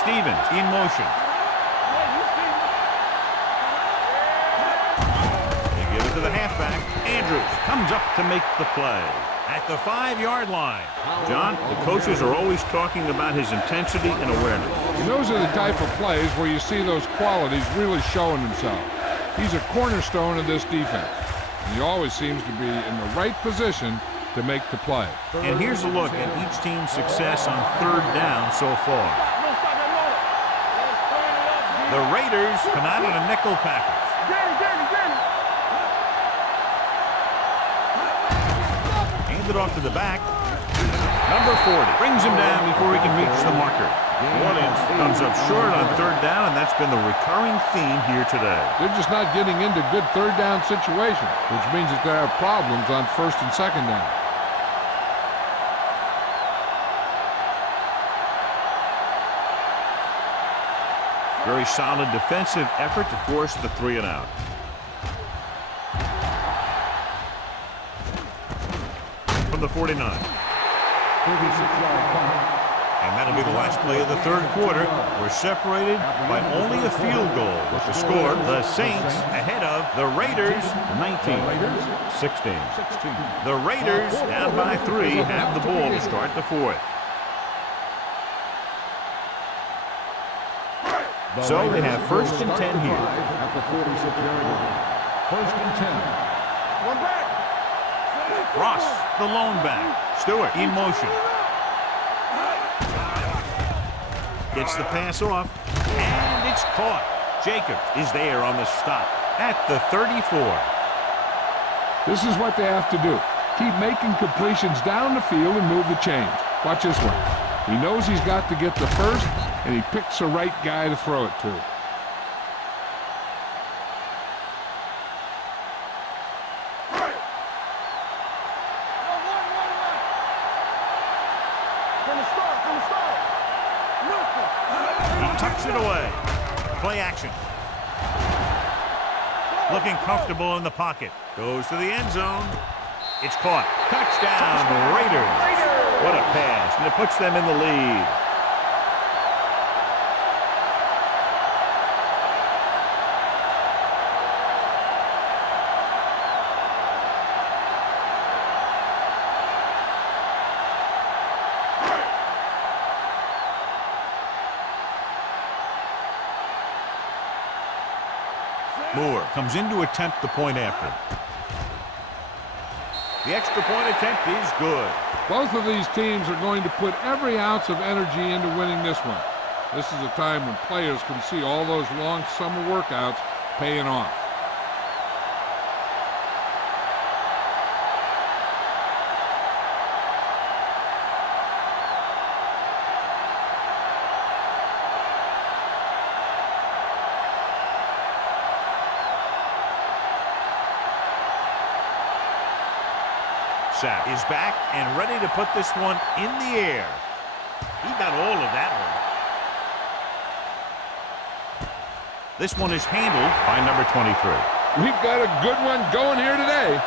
Stevens in motion. They give it to the halfback. Andrews comes up to make the play at the 5-yard line. John, the coaches are always talking about his intensity and awareness. And those are the type of plays where you see those qualities really showing themselves. He's a cornerstone of this defense. And he always seems to be in the right position to make the play. And here's a look at each team's success on 3rd down so far. The Raiders come out in a nickel package. Hand it off to the back. Number 40 brings him down before he can reach the marker. Warnings comes up short on 3rd down, and that's been the recurring theme here today. They're just not getting into good 3rd down situations, which means that they have problems on 1st and 2nd down. Very solid defensive effort to force the 3 and out. From the 49. 36-yard punt. And that'll be the last play of the 3rd quarter. We're separated by only a field goal with the score. The Saints ahead of the Raiders 19-16. The Raiders down by 3 have the ball to start the 4th. So they have 1st and 10 here. At the 46-yard line. 1st and 10. One back. Ross, the lone back. Stewart in motion. Gets the pass off, and it's caught. Jacobs is there on the stop at the 34. This is what they have to do. Keep making completions down the field and move the chains. Watch this one. He knows he's got to get the first, and he picks the right guy to throw it to. He tucks it away. Play action. Looking comfortable in the pocket. Goes to the end zone. It's caught. Touchdown, Raiders. What a pass, and it puts them in the lead. Moore comes in to attempt the point after. The extra point attempt is good. Both of these teams are going to put every ounce of energy into winning this one. This is a time when players can see all those long summer workouts paying off. Sapp is back and ready to put this one in the air. He got all of that one. This one is handled by number 23. We've got a good one going here today.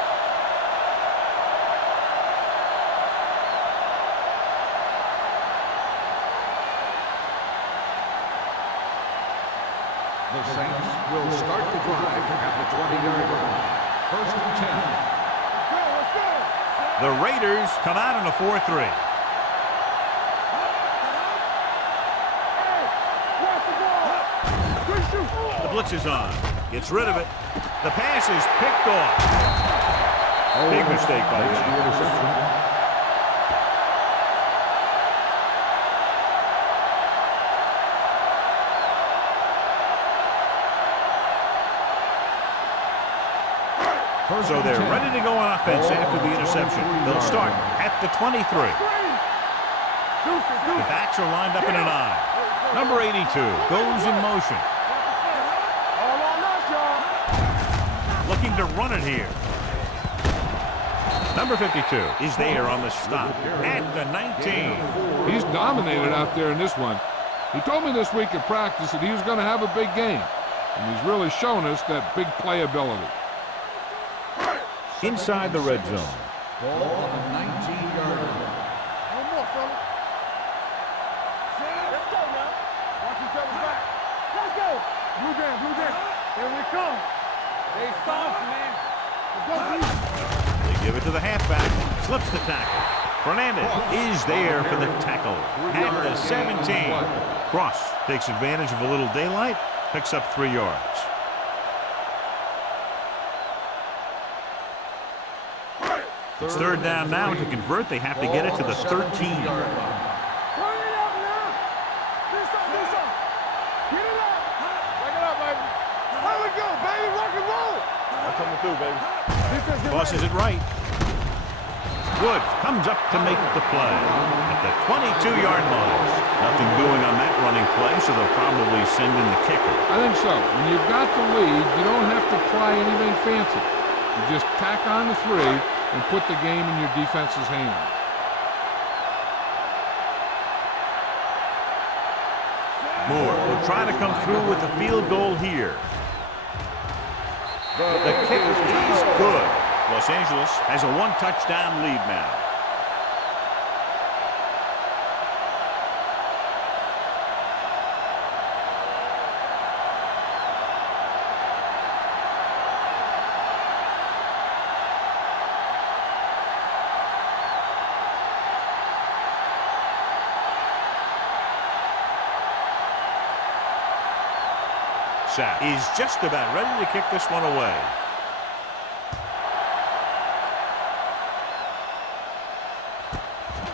The Saints will start the drive at the 20-yard line. First and 10. The Raiders come out in a 4-3. The blitz is on. Gets rid of it. The pass is picked off. Big mistake by him. So they're ready to go on offense after the interception. They'll start at the 23. The backs are lined up in an I. Number 82 goes in motion. Looking to run it here. Number 52 is there on the stop at the 19. He's dominated out there in this one. He told me this week at practice that he was going to have a big game. And he's really shown us that big playability. Inside the red zone. Ball on the 19-yard line. One more, fella. Let's go now. Watch each other's back. Let's go. Blue down, blue down. Here we come. They soft, man. Let's go, blue. They give it to the halfback. Slips the tackle. Fernandez is there for the tackle at the 17. Cross takes advantage of a little daylight. Picks up 3 yards. It's third down now. To convert, they have to get it to the 13. Turn it up now. This up. Get it up. Back it up, baby. There we go, baby. Rock and roll. That's coming through, baby. Tosses it right. Woods comes up to make the play at the 22-yard line. Nothing doing on that running play, so they'll probably send in the kicker. I think so. When you've got the lead, you don't have to try anything fancy. You just tack on the 3 and put the game in your defense's hands. Moore will try to come through with a field goal here. The kick is good. Los Angeles has a 1-touchdown lead now. Sapp is just about ready to kick this one away.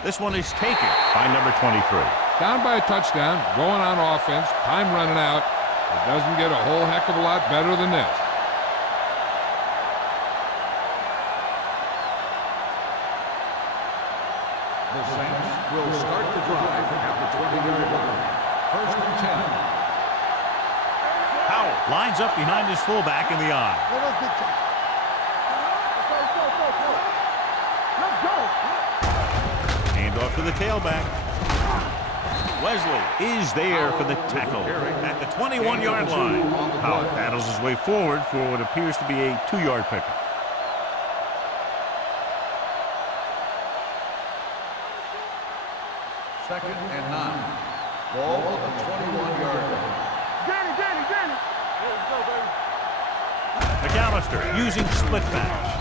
This one is taken by number 23. Down by a touchdown, going on offense, time running out. It doesn't get a whole heck of a lot better than this. The Saints will start the drive at the 20-yard line. First and 10. Howell lines up behind his fullback in the I. Let's go. Hand off to the tailback. Wesley is there for the tackle at the 21-yard line. Howell paddles his way forward for what appears to be a 2-yard pickup. Second and 9. Ball on the 21-yard line. Danny. Let's go, baby. McAllister using split backs.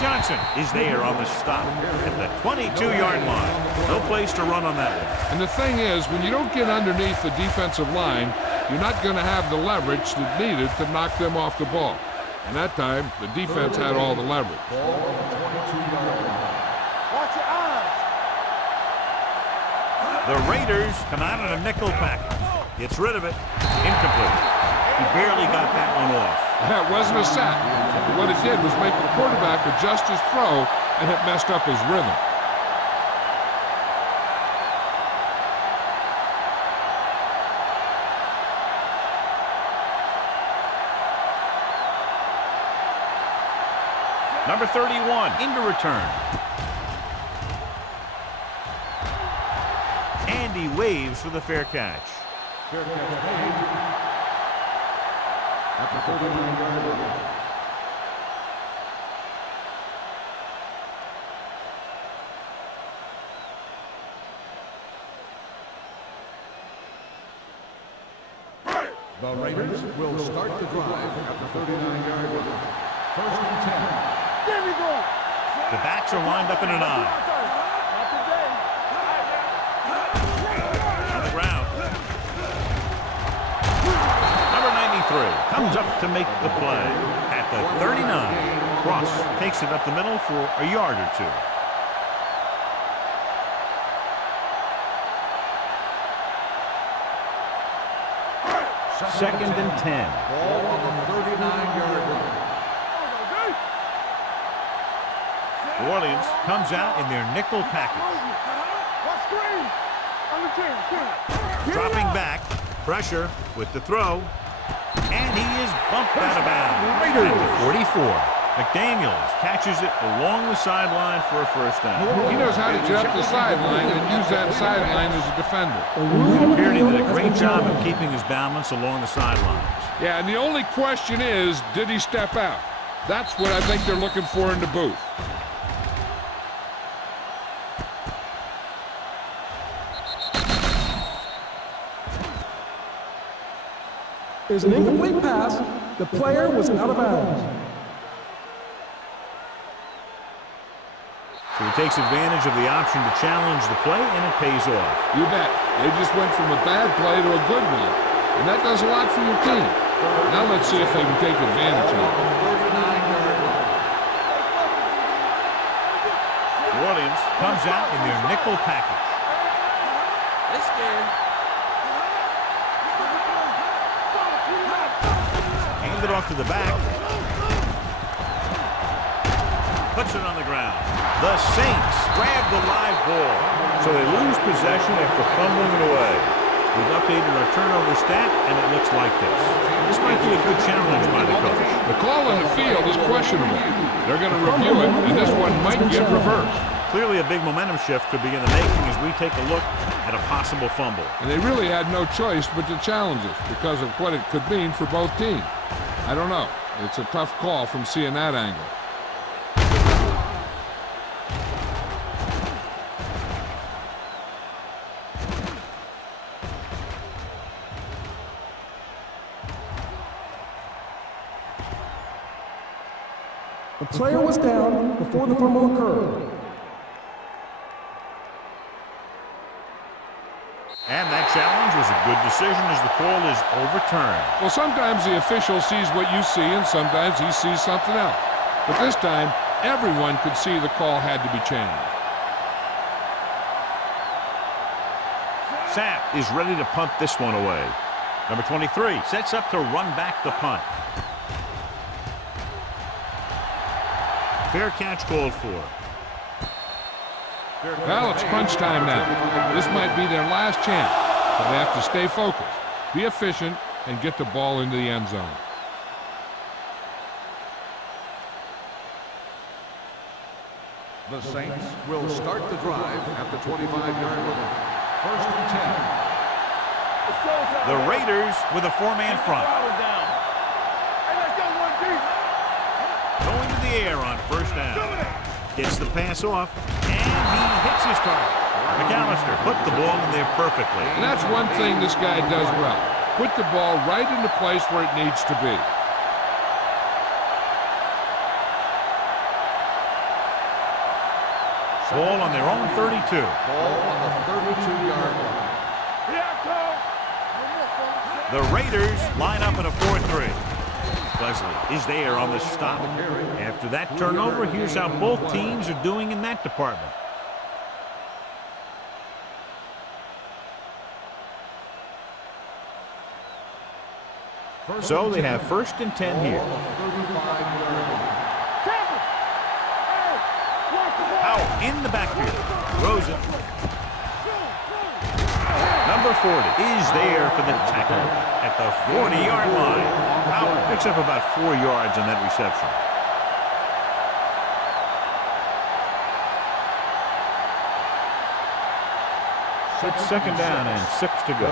Johnson is there on the stop at the 22-yard line. No place to run on that one. And the thing is, when you don't get underneath the defensive line, you're not going to have the leverage that's needed to knock them off the ball. And that time, the defense had all the leverage. Watch your eyes. The Raiders come out in a nickel package. Gets rid of it. Incomplete. He barely got that one off. That wasn't a sack. But what it did was make the quarterback adjust his throw, and it messed up his rhythm. Number 31 into return. And he waves for the fair catch. Fair catch made at the 39-yard line. The Raiders will start the drive at the 39-yard line. First and 10. There we go. The backs are lined up in an I. Not today. On the ground. Number 93 comes up to make the play. At the 39, Cross takes it up the middle for a yard or two. Second and 10. Ball on the 39-yard line. New Orleans comes out in their nickel package. Watch screen. On the 10. Dropping back. Pressure with the throw. And he is bumped out of bounds. At the 44. McDaniels catches it along the sideline for a first down. He knows how to get up the sideline and use that sideline as a defender. Beardy did a great job of keeping his balance along the sidelines. Yeah, and the only question is, did he step out? That's what I think they're looking for in the booth. There's an incomplete pass. The player was out of bounds. So he takes advantage of the option to challenge the play, and it pays off. You bet. They just went from a bad play to a good one. And that does a lot for your team. Now let's see if they can take advantage of it. New Orleans comes out in their nickel package. They're scared. Hand it off to the back. Puts it on the ground. The Saints grab the live ball. So they lose possession after fumbling it away. We've updated our turnover stat, and it looks like this. This might be a good challenge by the coach. The call on the field is questionable. They're going to review it, and this one might get reversed. Clearly a big momentum shift could be in the making as we take a look at a possible fumble. And they really had no choice but to challenge it because of what it could mean for both teams. I don't know. It's a tough call from seeing that angle. The player was down before the fumble occurred. And that challenge was a good decision as the call is overturned. Well, sometimes the official sees what you see, and sometimes he sees something else. But this time, everyone could see the call had to be changed. Sapp is ready to punt this one away. Number 23 sets up to run back the punt. Fair catch called for. Well, it's crunch time now. This might be their last chance, so they have to stay focused, be efficient, and get the ball into the end zone. The Saints will start the drive at the 25-yard line. First and 10. The Raiders with a four-man front. Hey, let's go one deep. Going to the air on first down. Gets the pass off, and he hits his target. McAllister put the ball in there perfectly. And that's one thing this guy does well. Put the ball right in the place where it needs to be. Ball on their own 32. Ball on the 32-yard line. Here I come. The Raiders line up in a 4-3. Leslie is there on the stop. After that turnover, here's how both teams are doing in that department. So they have 1st and 10 here. Powell in the backfield. Throws it. Number 40 is there for the tackle at the 40-yard line. Powell picks up about 4 yards on that reception. It's 2nd down and 6 to go.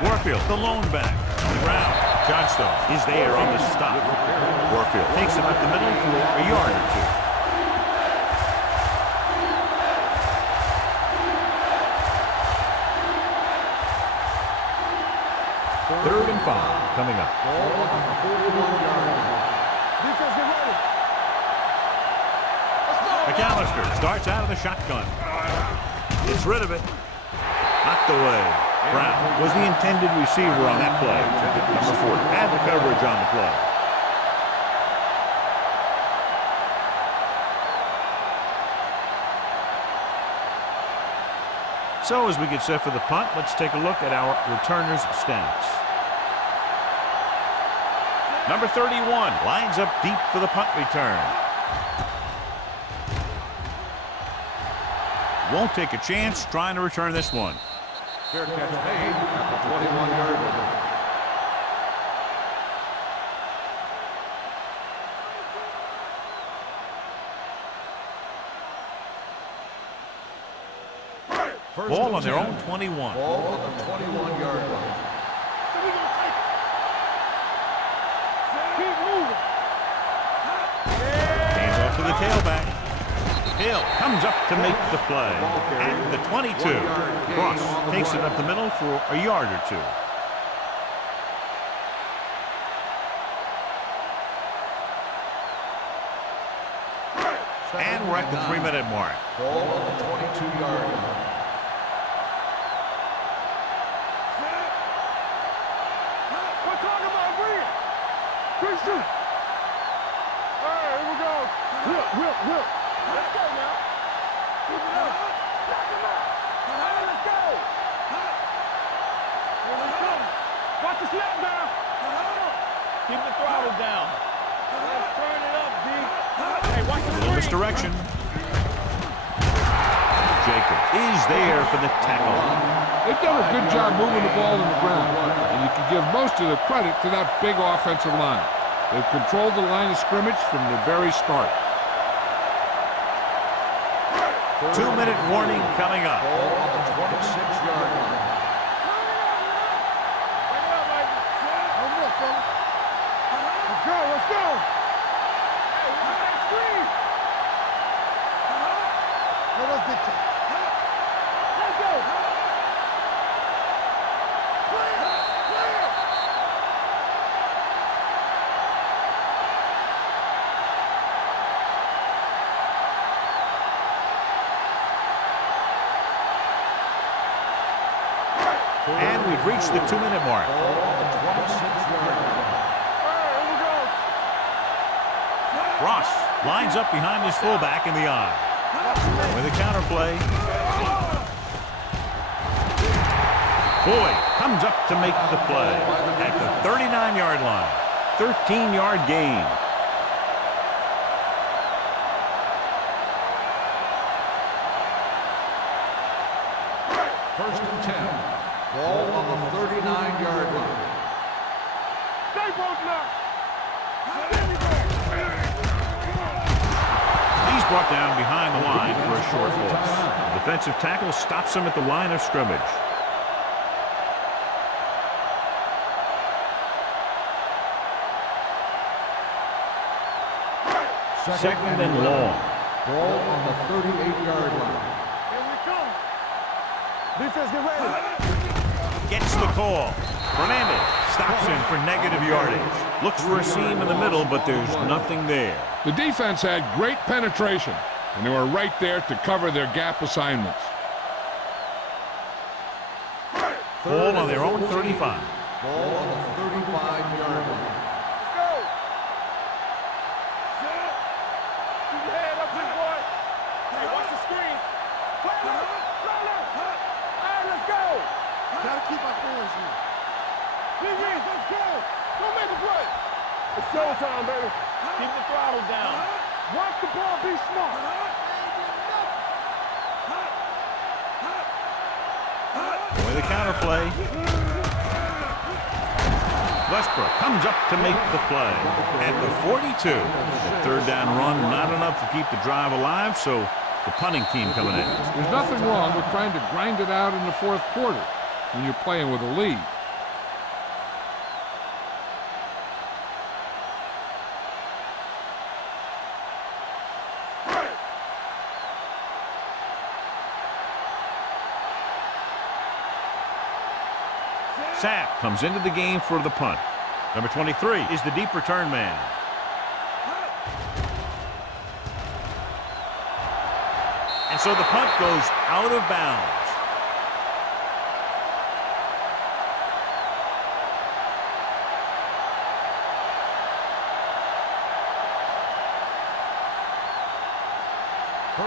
Warfield, the lone back, on the ground. Johnstone is there on the stop. Warfield takes him up the middle for a yard or 2. 3rd and 5 coming up. McAllister starts out of the shotgun. Gets rid of it. Knocked away. Brown was the intended receiver on that play. Number 4 had the coverage on the play. So as we get set for the punt, let's take a look at our returners' stats. Number 31 lines up deep for the punt return. Won't take a chance trying to return this one. Fair catch made at the 21-yard line. Ball on their own 21. Ball on the 21-yard line. Keep moving. Hands off to the tailback. Hill comes up to make the play at the 22. Cross takes it up the middle for a yard or 2. And we're at the 3-minute mark. Ball on the 22-yard line. We're talking about Reed. Christian. All right, here we go. Whip. Let's go now. Keep it up. Lock him up. Let's go. Here we go. Watch the slap down. Keep the throttle down. Let's turn it up, D. Hey, watch the Little misdirection. Jacob is there for the tackle. They've done a good job moving the ball on the ground, and you can give most of the credit to that big offensive line. They've controlled the line of scrimmage from the very start. 2-minute warning coming up. Ball on the 26-yard line. Let's go. Hey, what's that screen? Let us dictate. Let's go. Clear. And we've reached the 2-minute mark. Ball on the 26-yard line. Ross lines up behind his fullback in the eye. With a counter play. Boyd comes up to make the play at the 39-yard line. 13-yard gain. First and 10. Ball on the 39-yard line. Stay both now. He's brought down behind the line for a short loss. The defensive tackle stops him at the line of scrimmage. Second and long. Ball on the 38-yard line. Here we come. Defense, get ready. Gets the call. Fernandez stops him for negative yardage. Looks for a seam in the middle, but there's nothing there. The defense had great penetration, and they were right there to cover their gap assignments. Ball on their own 35. Ball on the 35-yard line. Let's go. Set. Keep your head up, big boy. Hey, watch the screen. Trailer. Trailer. All right, let's go. Gotta keep our hands here. BBs, let's go. Don't make a play. It's showtime, baby. Keep the throttle down. Watch the ball, be smart. With a counter play. Westbrook comes up to make the play at the 42. The third down run, not enough to keep the drive alive, so the punting team coming in. There's nothing wrong with trying to grind it out in the fourth quarter when you're playing with a lead. Sapp comes into the game for the punt. Number 23 is the deep return man. And so the punt goes out of bounds.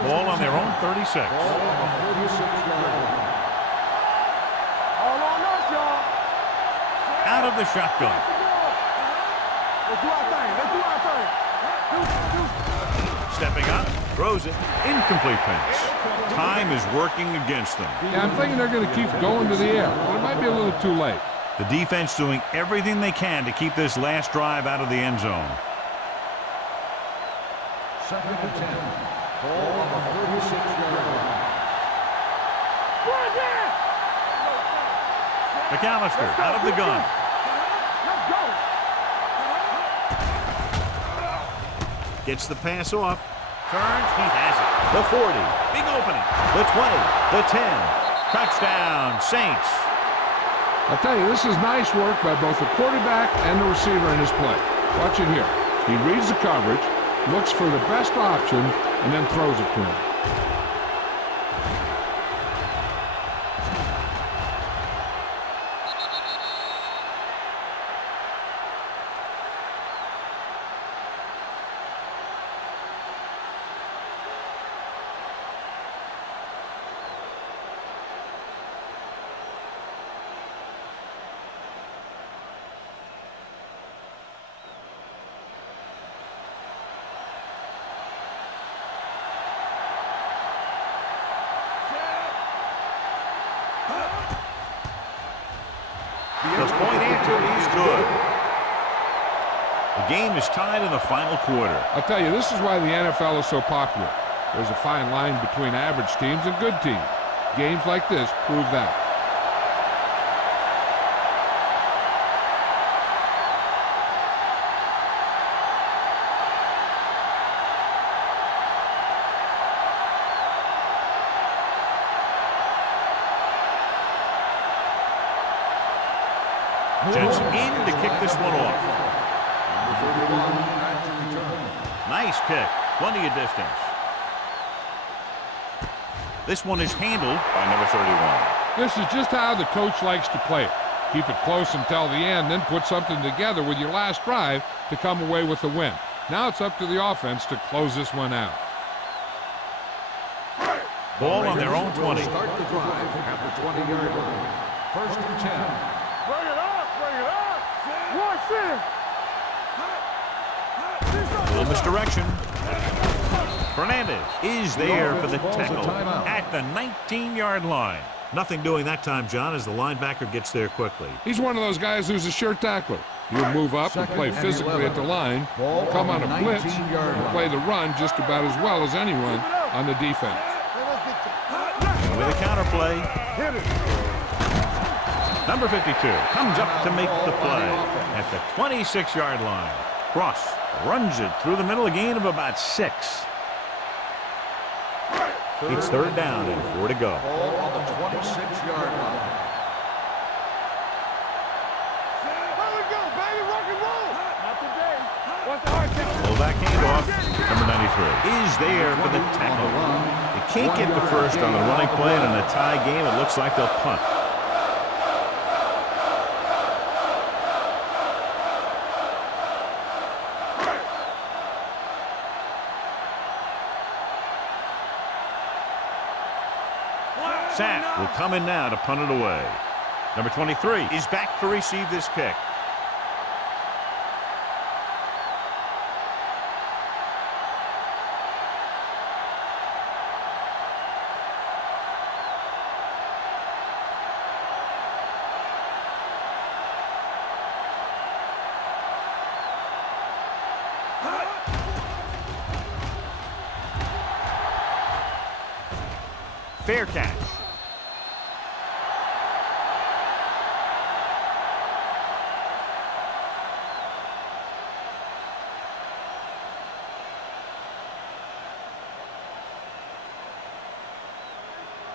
Ball on their own 36. Ball on the 36-yard line. All on us, y'all. Out of the shotgun. Let's do our thing. Let's do our thing. Stepping up, throws it, incomplete pass. Time is working against them. Yeah, I'm thinking they're going to keep going to the air, but it might be a little too late. The defense doing everything they can to keep this last drive out of the end zone. 2nd and 10. Ball on the 36-yard line. McAllister out of the gun. Let's go. Gets the pass off. Turns. He has it. The 40. Big opening. The 20. The 10. Touchdown, Saints. I'll tell you, this is nice work by both the quarterback and the receiver in his play. Watch it here. He reads the coverage, looks for the best option, and then throws it to him. The point after is good. The game is tied in the final quarter. I'll tell you, this is why the NFL is so popular. There's a fine line between average teams and good teams. Games like this prove that. Jensen in to kick this one off. Nice kick. Plenty of distance. This one is handled by number 31. This is just how the coach likes to play it. Keep it close until the end, then put something together with your last drive to come away with the win. Now it's up to the offense to close this one out. Ball on their own 20. Start the drive at the 20-yard line. 1st and 10. Bring it up. Bring it up. Watch it. Little misdirection. Fernandez is there for the tackle at the 19-yard line. Nothing doing that time, John, as the linebacker gets there quickly. He's one of those guys who's a sure tackler. He'll move up and play physically at the line, come on a blitz, and play the run just about as well as anyone on the defense. And with a counter play, number 52 comes up to make the play at the 26-yard line. Cross runs it through the middle, a gain of about 6. It's 3rd down and 4 to go. Ball on the 26-yard line. Let it go, baby. Rock and roll. Not today. What's the hard count? Pull back handoff. Number 93 is there for the tackle. They can't get the first on the running play, and in a tie game, it looks like they'll punt. Sapp will come in now to punt it away. Number 23 is back to receive this kick. Fair catch.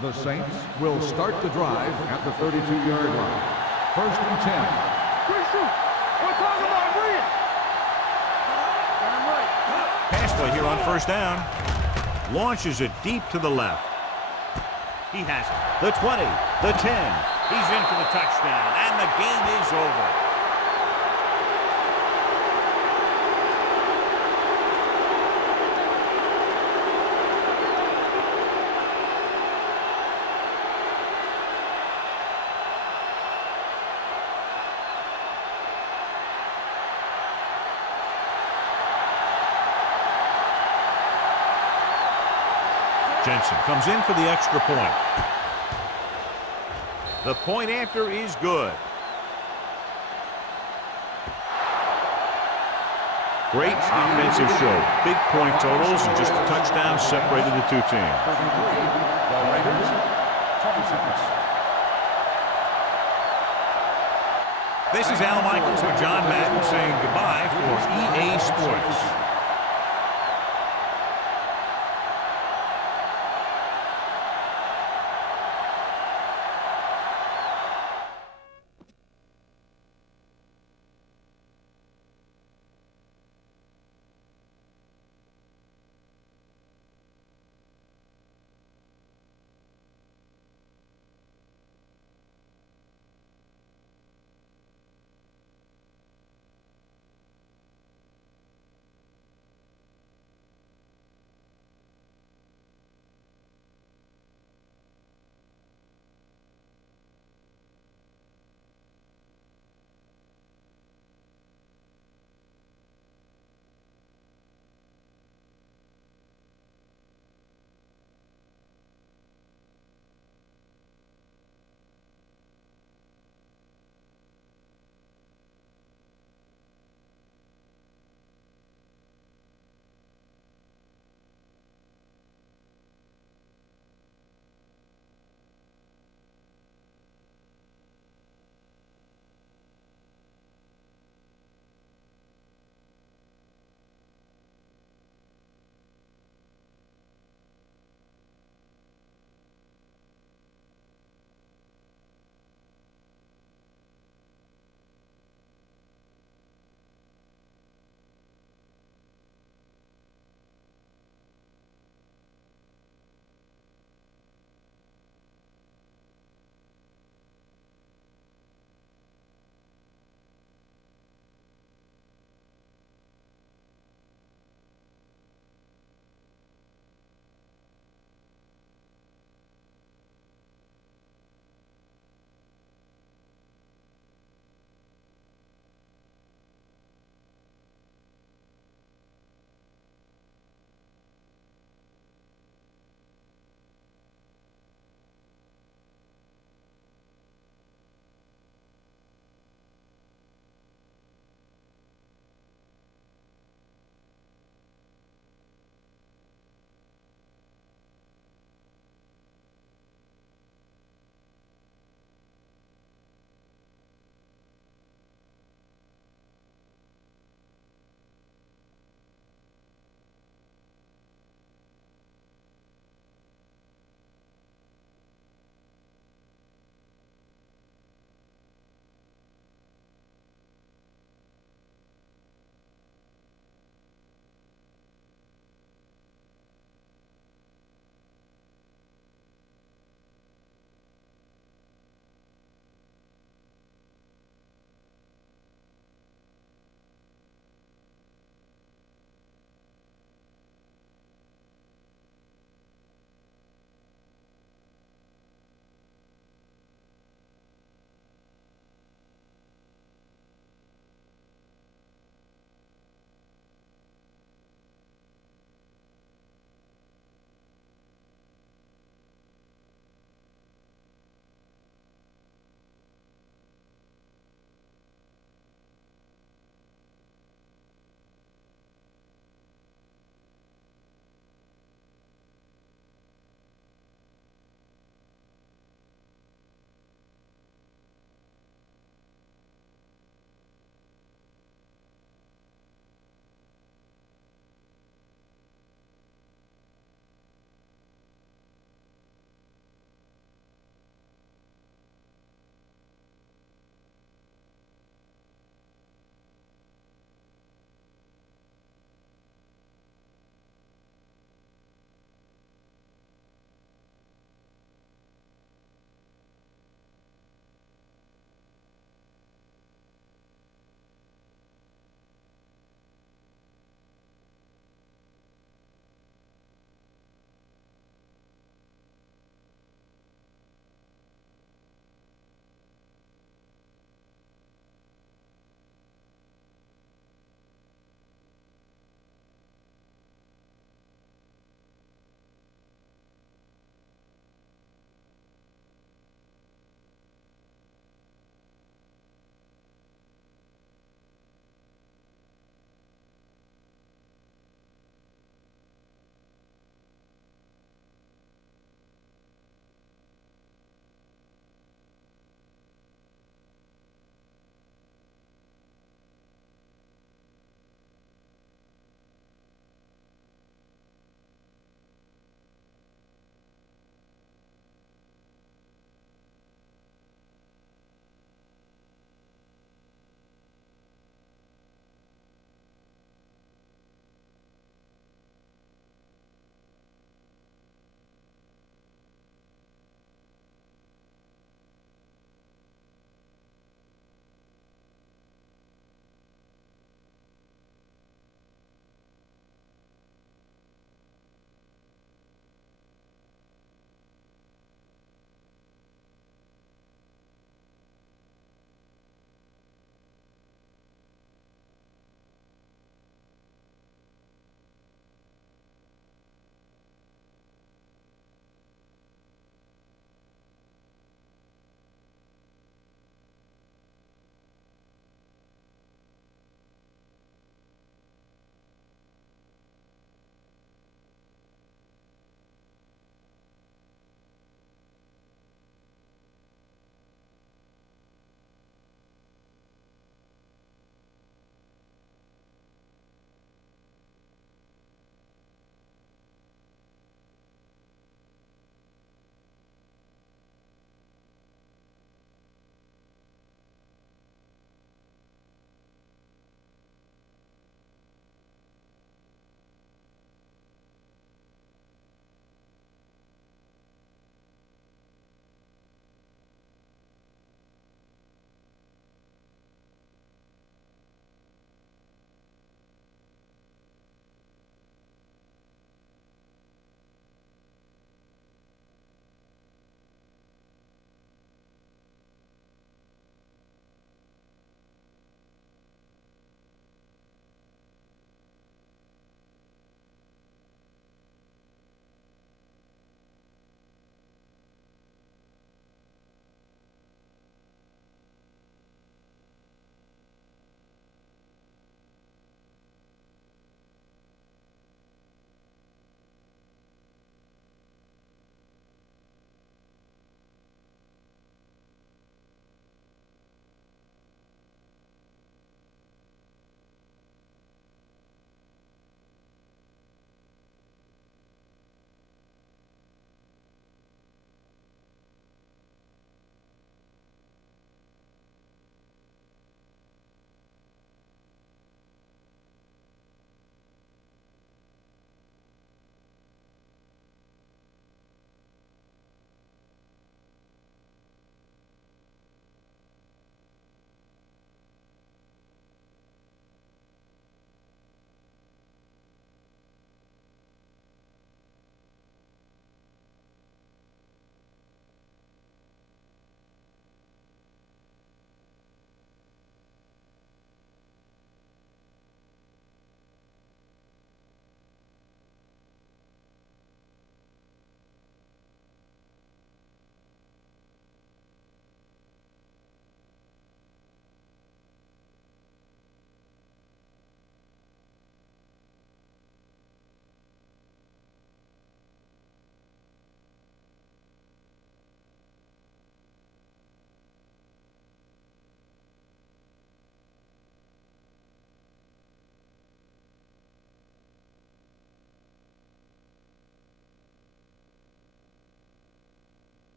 The Saints will start the drive at the 32-yard line. 1st and 10. Quick shoot. We're talking about bring it. Damn right. Pass play here on 1st down. Launches it deep to the left. He has it. The 20, the 10. He's in for the touchdown, and the game is over. Jensen comes in for the extra point. The point after is good. Great defensive show. Big point totals and just a touchdown separated the two teams. The Raiders, 20 seconds. This is Al Michaels or John Madden saying goodbye for EA Sports.